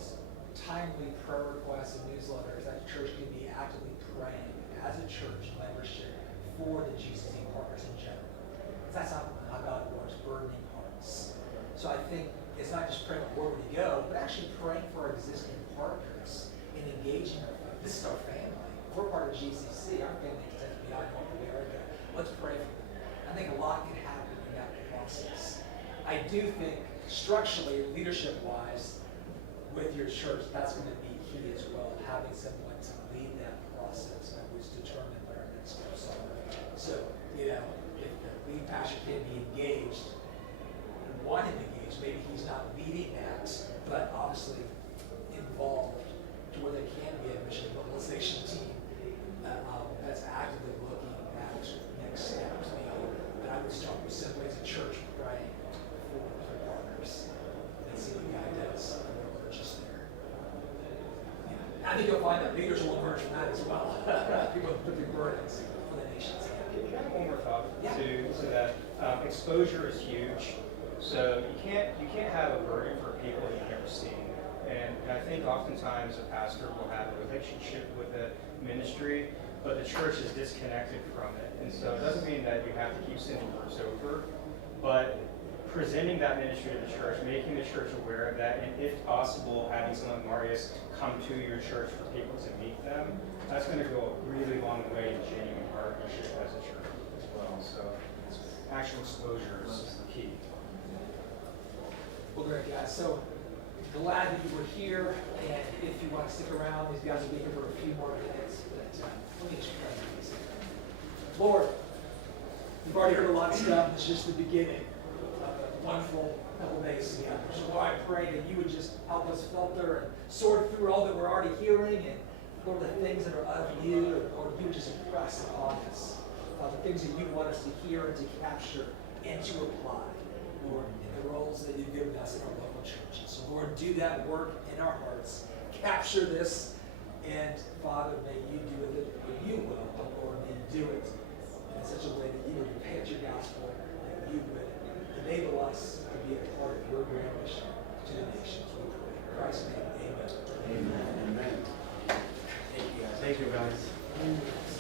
timely prayer requests and newsletters that the church can be actively praying as a church membership for the GCC partners in general. That's not how God works, burdening hearts. So I think it's not just praying where would we go, but actually praying for our existing partners and engaging with them. This is our family. We're part of GCC. Our family extends beyond North America. Let's pray for them. I think a lot can happen in that process. I do think structurally, leadership-wise, with your church, that's going to be key as well, having someone to lead that process that was determined what our next steps are. So, if the lead pastor can be engaged, and want him engaged, maybe he's not leading that, but obviously involved to where there can be a mission mobilization team that's actively looking at next steps. But I would start with simply as a church praying for the partners and see what God does and emerges there. I think you'll find that leaders will emerge from that as well. People put their burdens on the nations. Can I have one more thought Yeah. to that? Exposure is huge. So you can't have a burden for people you've never seen. And I think oftentimes a pastor will have a relationship with a ministry, but the church is disconnected from it. And so it doesn't mean that you have to keep sending words over, but presenting that ministry to the church, making the church aware of that, and if possible, having someone like Marius come to your church for people to meet them, that's going to go a really long way in genuine partnership as a church as well. So actual exposure is key. Well, great, guys. So glad that you were here, and if you want to stick around, these guys will be here for a few more minutes. But let me just pray. Lord, we've already heard a lot of stuff. It's just the beginning of a wonderful couple days together. So Lord, I pray that you would just help us filter and sort through all that we're already hearing, and Lord, the things that are of you, and Lord, you would just impress upon us. The things that you want us to hear and to capture and to apply, Lord, in the roles that you've given us in our local churches. So Lord, do that work in our hearts. Capture this, and Father, may you do with it what you will, but Lord, may you do it in such a way that you would advance your gospel, and you would enable us to be a part of your great mission to the nations. We pray. In Christ's name, amen. Amen. Thank you, guys. Thank you, guys.